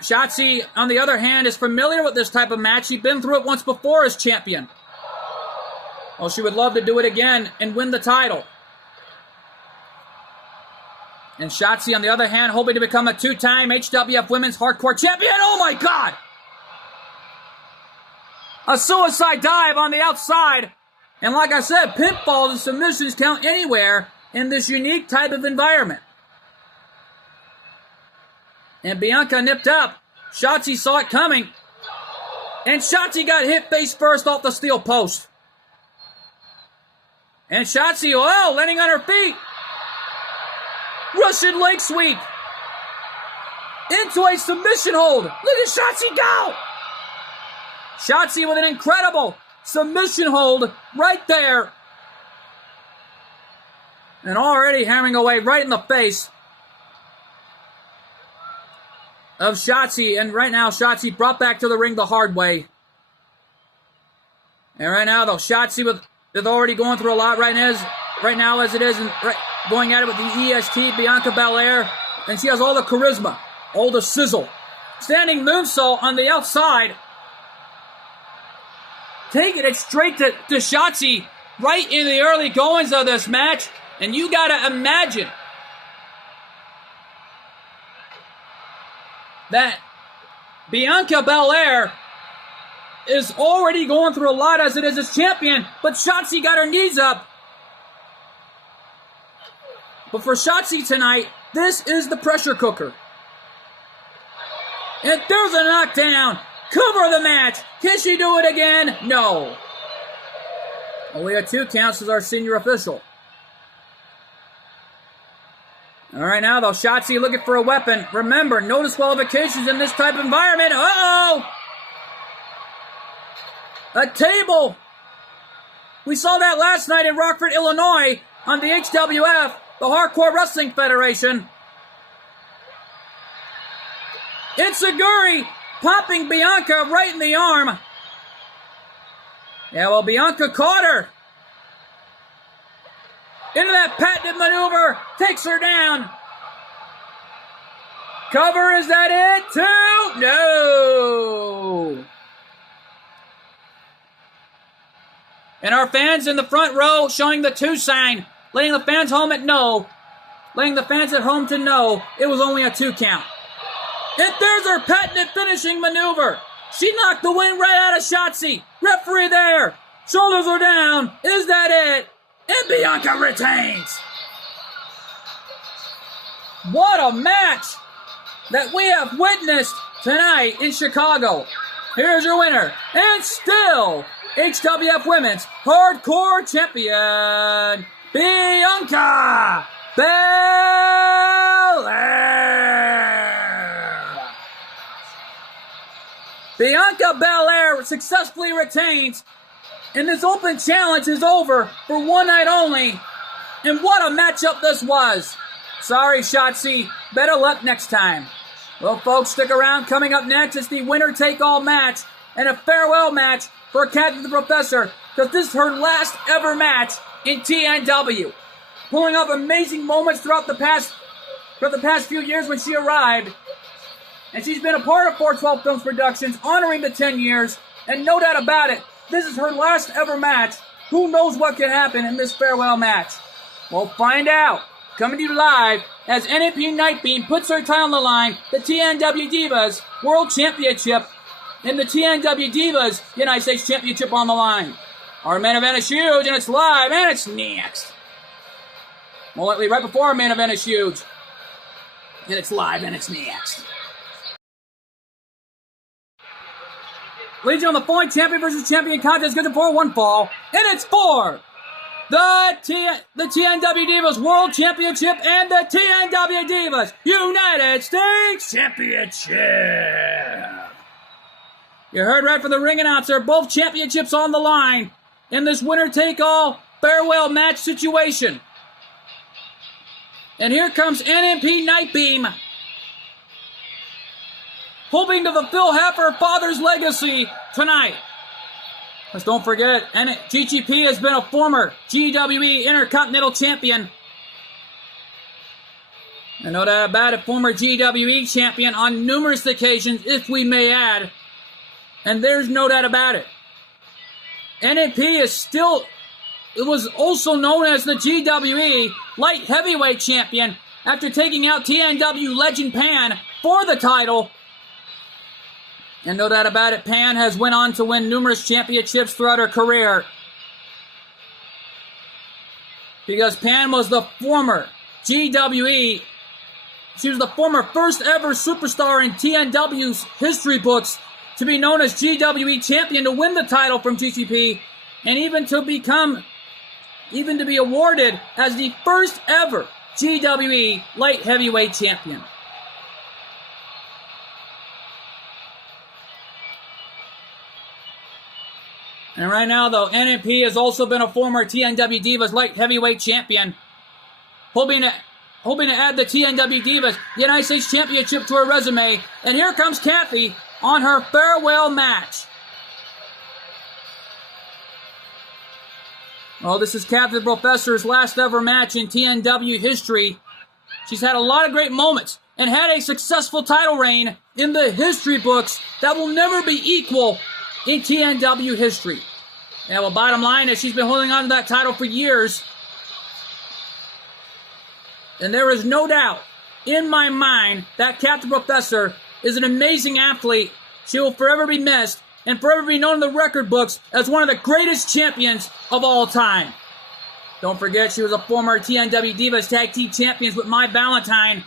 Shotzi, on the other hand, is familiar with this type of match. She's been through it once before as champion. Well, she would love to do it again and win the title. And Shotzi, on the other hand, hoping to become a two-time HWF Women's Hardcore Champion. Oh, my God! A suicide dive on the outside. And like I said, pinfalls and submissions count anywhere in this unique type of environment. And Bianca nipped up. Shotzi saw it coming. And Shotzi got hit face first off the steel post. And Shotzi, oh, landing on her feet. Russian leg sweep. Into a submission hold. Look at Shotzi go. Shotzi with an incredible submission hold right there. And already hammering away right in the face of Shotzi. And right now, Shotzi brought back to the ring the hard way. And right now, though, Shotzi with already going through a lot right now as it is, and going at it with the EST, Bianca Belair. And she has all the charisma, all the sizzle. Standing moonsault on the outside. Taking it straight to Shotzi right in the early goings of this match. And you gotta imagine that Bianca Belair is already going through a lot as it is as champion, but Shotzi got her knees up. But for Shotzi tonight, this is the pressure cooker. And there's a knockdown. Cover the match. Can she do it again? No. Only a 2 counts as our senior official. All right, now though, Shotzi looking for a weapon. Remember, no disqualifications in this type of environment. Uh-oh! A table. We saw that last night in Rockford, Illinois on the HWF, the Hardcore Wrestling Federation. Enziguri popping Bianca right in the arm. Yeah, well, Bianca caught her. Into that patented maneuver. Takes her down. Cover, is that it? 2? No. And our fans in the front row showing the 2 sign. Letting the fans home at no. Letting the fans at home to know it was only a 2 count. And there's her patented finishing maneuver. She knocked the wind right out of Shotzi. Referee there. Shoulders are down. Is that it? And Bianca retains. What a match that we have witnessed tonight in Chicago. Here's your winner. And still, HWF Women's Hardcore Champion, Bianca Belair. Bianca Belair successfully retains, and this open challenge is over for one night only. And what a matchup this was. Sorry, Shotzi. Better luck next time. Well, folks, stick around. Coming up next is the winner-take-all match and a farewell match for Catherine the Professor, because this is her last ever match in TNW. Pulling off amazing moments throughout the past few years when she arrived. And she's been a part of 412 Films Productions, honoring the 10 years. And no doubt about it, this is her last ever match. Who knows what can happen in this farewell match? We'll find out. Coming to you live as NMP Nightbeam puts her title on the line, the TNW Divas World Championship, and the TNW Divas United States Championship on the line. Our main event is huge, and it's live, and it's next. More likely right before our main event is huge. And it's live, and it's next. Legion on the following champion versus champion contest goes for 1 fall, and it's for the TNW Divas World Championship and the TNW Divas United States Championship. You heard right from the ring announcer, both championships on the line in this winner-take-all farewell match situation. And here comes NMP Nightbeam, hoping to fulfill half her father's legacy tonight. Let's don't forget, GGP has been a former GWE Intercontinental Champion. And no doubt about it, former GWE Champion on numerous occasions, if we may add. And there's no doubt about it. NMP is still, it was also known as the GWE Light Heavyweight Champion after taking out TNW legend Pan for the title. And no doubt about it, Pan has went on to win numerous championships throughout her career. Because Pan was the former GWE, she was the former first ever superstar in TNW's history books to be known as GWE Champion, to win the title from GCP, and even to be awarded as the first ever GWE Light Heavyweight Champion. And right now, though, NMP has also been a former TNW Divas Light Heavyweight Champion, hoping to add the TNW Divas United States Championship to her resume. And here comes Kathy on her farewell match. Well, this is Kathy the Professor's last ever match in TNW history. She's had a lot of great moments and had a successful title reign in the history books that will never be equal in TNW history. Yeah, well, bottom line is she's been holding on to that title for years. And there is no doubt in my mind that Captain Professor is an amazing athlete. She will forever be missed and forever be known in the record books as one of the greatest champions of all time. Don't forget, she was a former TNW Divas Tag Team Champions with My Valentine.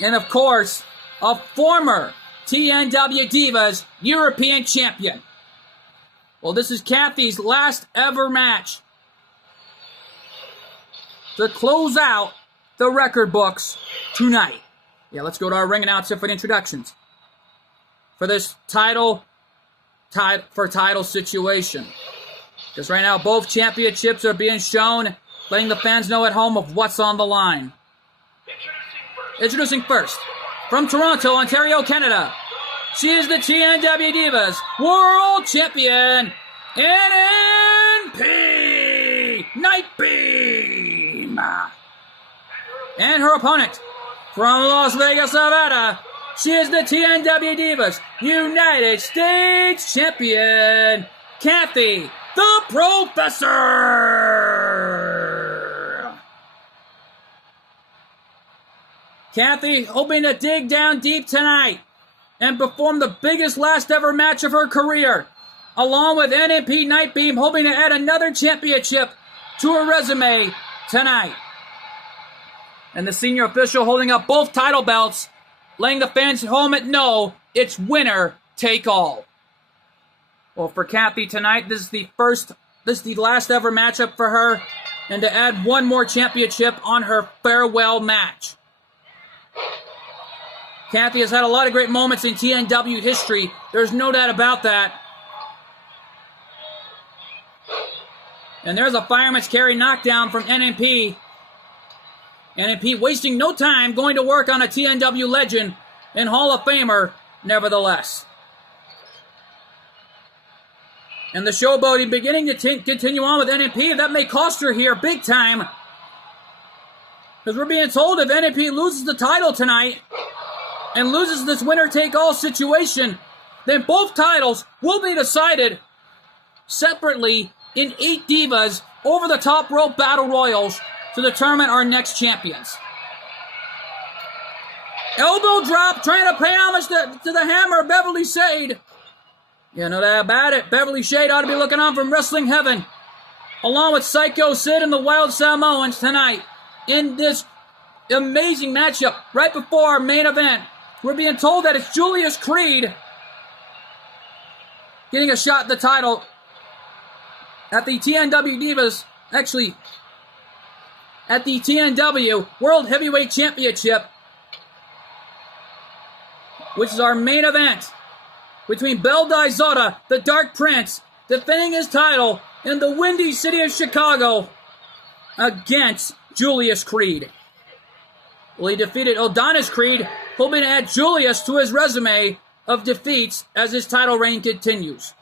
And of course, a former TNW Divas European Champion. Well, this is Kathy's last ever match to close out the record books tonight. Yeah, let's go to our ring announcer for the introductions for this title situation. Because right now, both championships are being shown, letting the fans know at home of what's on the line. Introducing first, from Toronto, Ontario, Canada, she is the TNW Divas World Champion, NNP Nightbeam. And her opponent, from Las Vegas, Nevada, she is the TNW Divas United States Champion, Kathy the Professor. Kathy hoping to dig down deep tonight and perform the biggest last ever match of her career, along with NNP Nightbeam hoping to add another championship to her resume tonight. And the senior official holding up both title belts, letting the fans at home know it's winner take all. Well, for Kathy tonight, this is the last ever matchup for her, and to add one more championship on her farewell match. Kathy has had a lot of great moments in TNW history. There's no doubt about that. And there's a fireman's carry knockdown from NNP. NNP wasting no time going to work on a TNW legend and Hall of Famer, nevertheless. And the showboating beginning to continue on with NNP. That may cost her here big time. Because we're being told if NNP loses the title tonight and loses this winner-take-all situation, then both titles will be decided separately in 8 Divas over the top rope battle royals to determine our next champions. Elbow drop, trying to pay homage to the Hammer, Beverly Shade. You know that about it. Beverly Shade ought to be looking on from Wrestling Heaven, along with Psycho Sid and the Wild Samoans tonight in this amazing matchup right before our main event. We're being told that it's Julius Creed getting a shot at the title at the TNW Divas, actually, at the TNW World Heavyweight Championship, which is our main event between Bel Dizota, the Dark Prince, defending his title in the windy city of Chicago against Julius Creed. Well, he defeated Adonis Creed, hoping to add Julius to his resume of defeats as his title reign continues.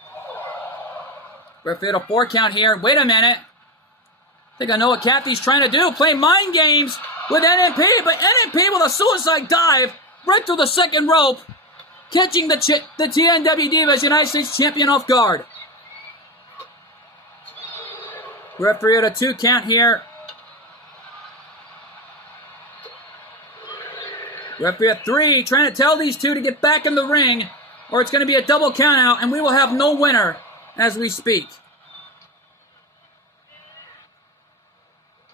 Referee at a 4 count here. Wait a minute. I think I know what Kathy's trying to do. Play mind games with NNP, but NNP with a suicide dive right through the second rope, catching the TNW Divas United States Champion off guard. Referee at a 2 count here. Referee at 3, trying to tell these two to get back in the ring, or it's going to be a double count out, and we will have no winner as we speak.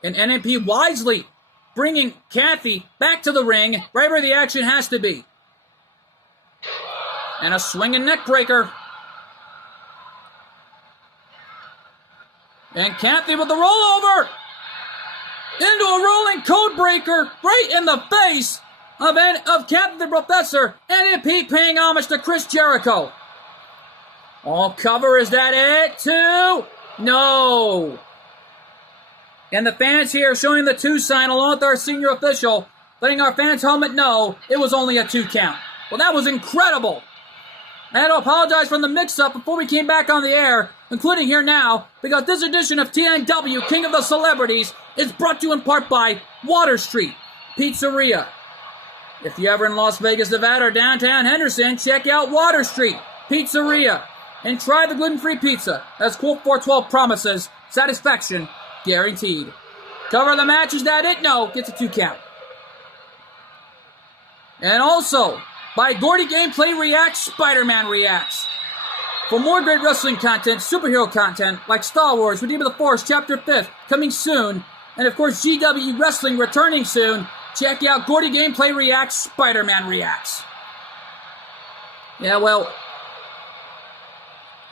And NNP wisely bringing Kathy back to the ring, right where the action has to be. And a swinging neck breaker. And Kathy with the rollover into a rolling code breaker right in the face of Kathy the Professor. NNP paying homage to Chris Jericho. All cover, is that it? 2? No. And the fans here showing the 2 sign along with our senior official, letting our fans home know it was only a 2 count. Well, that was incredible. I had to apologize for the mix-up before we came back on the air, including here now, because this edition of TNW, King of the Celebrities, is brought to you in part by Water Street Pizzeria. If you're ever in Las Vegas, Nevada, or downtown Henderson, check out Water Street Pizzeria and try the gluten-free pizza. As Quote 412 promises, satisfaction guaranteed. Cover of the match, is that it? No, gets a 2 count. And also, by Gordy Gameplay Reacts, Spider-Man Reacts. For more great wrestling content, superhero content, like Star Wars, Redeem of the Force, Chapter 5th, coming soon, and of course GW Wrestling returning soon, check out Gordy Gameplay Reacts, Spider-Man Reacts. Yeah, well,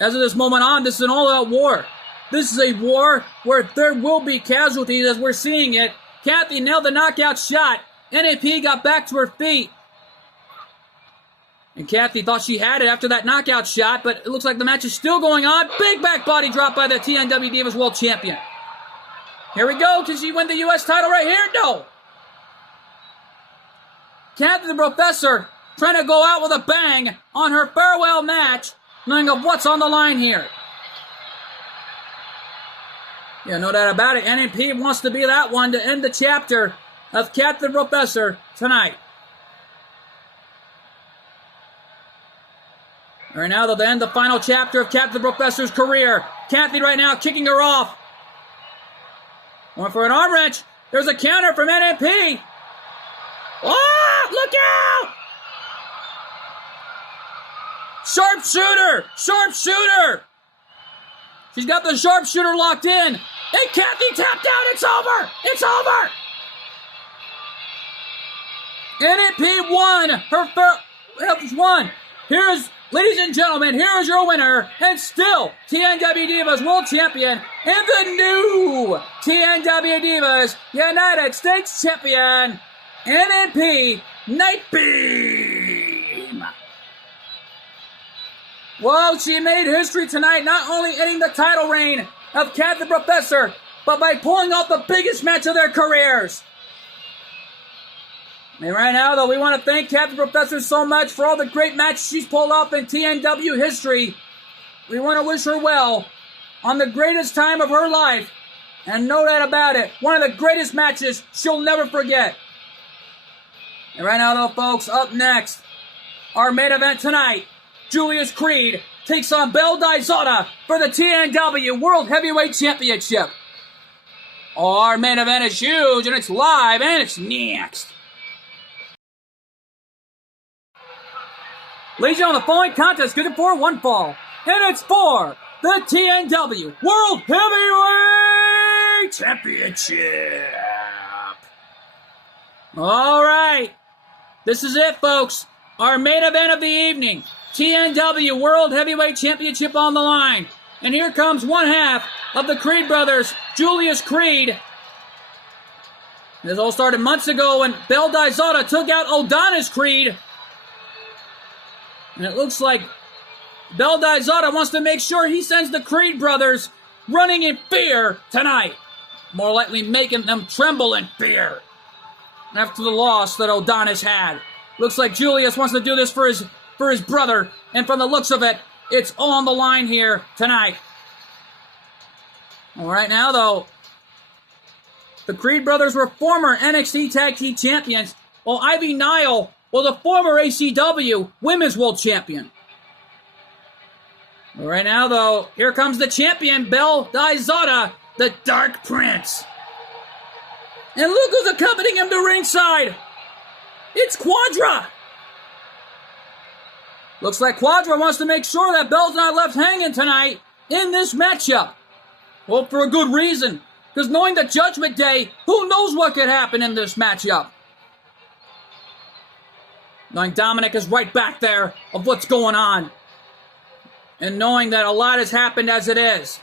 as of this moment on, this is an all-out war. This is a war where there will be casualties as we're seeing it. Kathy nailed the knockout shot. NAP got back to her feet. And Kathy thought she had it after that knockout shot, but it looks like the match is still going on. Big back body drop by the TNW Divas World Champion. Here we go. Can she win the U.S. title right here? No. Kathy the Professor trying to go out with a bang on her farewell match, knowing of what's on the line here. Yeah, no doubt about it. NAP wants to be that one to end the chapter of Kathy the Professor tonight. Right now, they'll end the final chapter of Kathy the Professor's career. Kathy right now kicking her off. Going for an arm wrench. There's a counter from NAP. Oh, look out! Sharpshooter! Sharpshooter! She's got the sharpshooter locked in. And Kathy tapped out. It's over! It's over! NAP won. Her first one. Here's... Ladies and gentlemen, here is your winner, and still TNW Divas World Champion, and the new TNW Divas United States Champion, NAP Nightbeam. Well, she made history tonight, not only ending the title reign of Kathy the Professor, but by pulling off the biggest match of their careers. And right now, though, we want to thank Kathy the Professor so much for all the great matches she's pulled off in TNW history. We want to wish her well on the greatest time of her life. And no doubt about it, one of the greatest matches she'll never forget. And right now, though, folks, up next, our main event tonight, Julius Creed takes on Belle Dizota for the TNW World Heavyweight Championship. Our main event is huge, and it's live, and it's next. Ladies and gentlemen, the following contest is good for one fall, and it's for the TNW World Heavyweight Championship. All right, this is it, folks. Our main event of the evening, TNW World Heavyweight Championship on the line. And here comes one half of the Creed brothers, Julius Creed. This all started months ago when Belle Dizota took out Adonis Creed. And it looks like Belle Dizota wants to make sure he sends the Creed brothers running in fear tonight. More likely making them tremble in fear after the loss that Adonis had. Looks like Julius wants to do this for his brother. And from the looks of it, it's all on the line here tonight. All right now, though, the Creed brothers were former NXT Tag Team Champions, while Ivy Nile was a former ACW Women's World Champion. Right now, though, here comes the champion, Belle Dizota, the Dark Prince. And look who's accompanying him to ringside. It's Quadra. Looks like Quadra wants to make sure that Belle's not left hanging tonight in this matchup. Well, for a good reason. Because knowing the Judgment Day, who knows what could happen in this matchup. Knowing Dominic is right back there of what's going on. And knowing that a lot has happened as it is.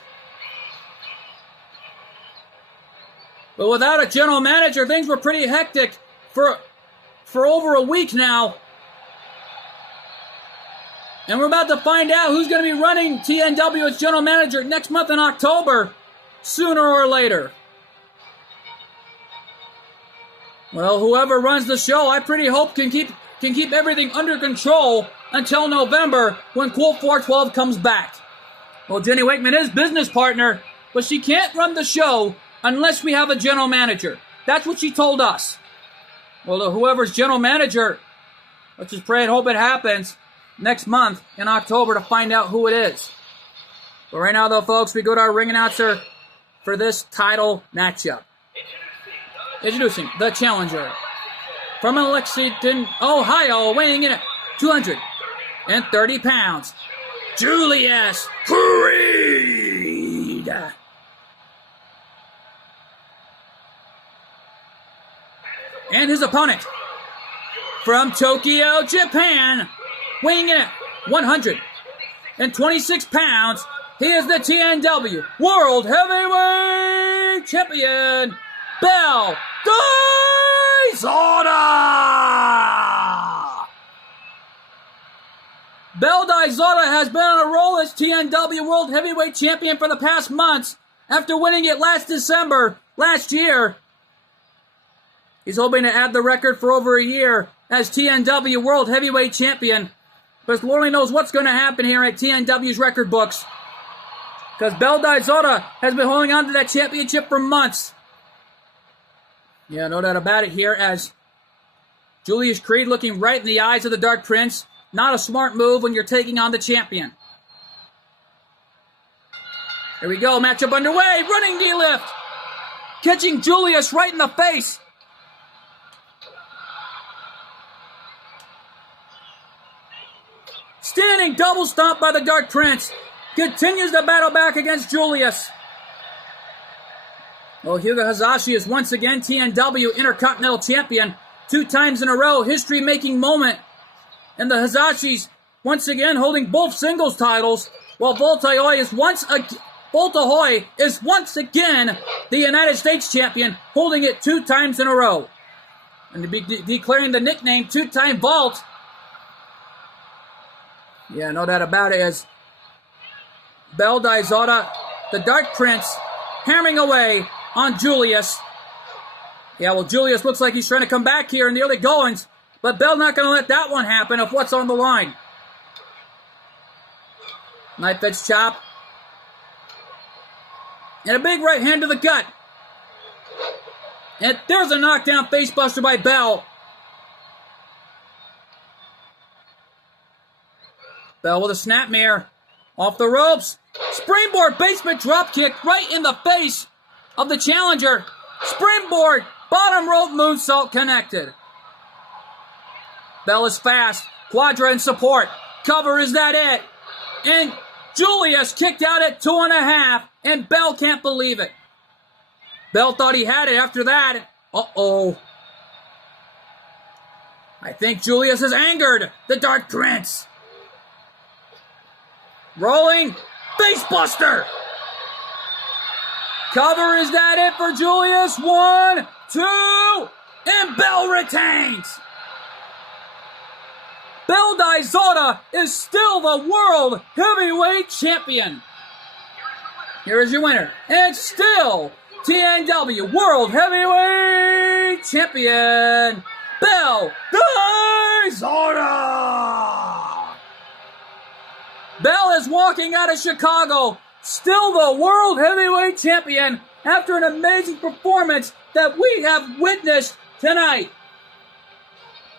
But without a general manager, things were pretty hectic for over a week now. And we're about to find out who's going to be running TNW as general manager next month in October, sooner or later. Well, whoever runs the show, I pretty hope can keep everything under control until November when Cool 412 comes back. Well, Jenny Wakeman is business partner, but she can't run the show unless we have a general manager. That's what she told us. Well, whoever's general manager, let's just pray and hope it happens next month in October to find out who it is. But right now, though, folks, we go to our ring announcer for this title matchup. Introducing the challenger from Lexington, Ohio, weighing in at 230 pounds, Julius Creed. And his opponent from Tokyo, Japan, weighing in at 126 pounds, he is the TNW World Heavyweight Champion, Bell Dayzada. Bell Dayzada has been on a roll as TNW World Heavyweight Champion for the past months after winning it last year. He's hoping to add the record for over a year as TNW World Heavyweight Champion. But Lord only knows what's going to happen here at TNW's record books. Because Bell Dayzada has been holding on to that championship for months. Yeah, no doubt about it here as Julius Creed looking right in the eyes of the Dark Prince. Not a smart move when you're taking on the champion. Here we go, matchup underway. Running knee lift. Catching Julius right in the face. Standing double stomp by the Dark Prince. Continues the battle back against Julius. Well, Hyuga Hazashi is once again TNW Intercontinental Champion. 2 times in a row, history-making moment. And the Hazashis once again holding both singles titles, while Volta Hoy is once again the United States Champion, holding it 2 times in a row. And to be declaring the nickname 2-time Vault. Yeah, no doubt about it, as Bell Dayzada, the Dark Prince, hammering away on Julius. Yeah, well, Julius looks like he's trying to come back here in the early goings, but Bell not going to let that one happen of what's on the line. Knife edge chop. And a big right hand to the gut. And there's a knockdown facebuster by Bell. Bell with a snapmare. Off the ropes. Springboard basement dropkick right in the face of the challenger. Springboard bottom rope moonsault connected. Bell is fast. Quadra in support. Cover, is that it? And Julius kicked out at 2.5, and Bell can't believe it. Bell thought he had it after that. Uh-oh. I think Julius has angered the Dark Prince. Rolling. Facebuster. Cover, is that it for Julius? 1, 2, and Bell retains. Bell Dayzada is still the World Heavyweight Champion. Here is your winner, and still TNW World Heavyweight Champion, Bell Dayzada. Bell is walking out of Chicago, still the World Heavyweight Champion, after an amazing performance that we have witnessed tonight.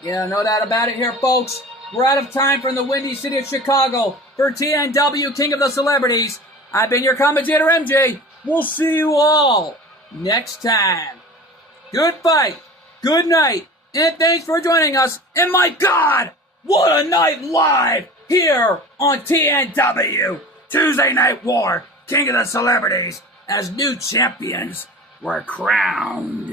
Yeah, no doubt about it here, folks. We're out of time from the windy city of Chicago. For TNW King of the Celebrities, I've been your commentator, MJ. We'll see you all next time. Good fight, good night, and thanks for joining us. And my God, what a night live here on TNW. Tuesday Night War, King of the Celebrities, as new champions were crowned.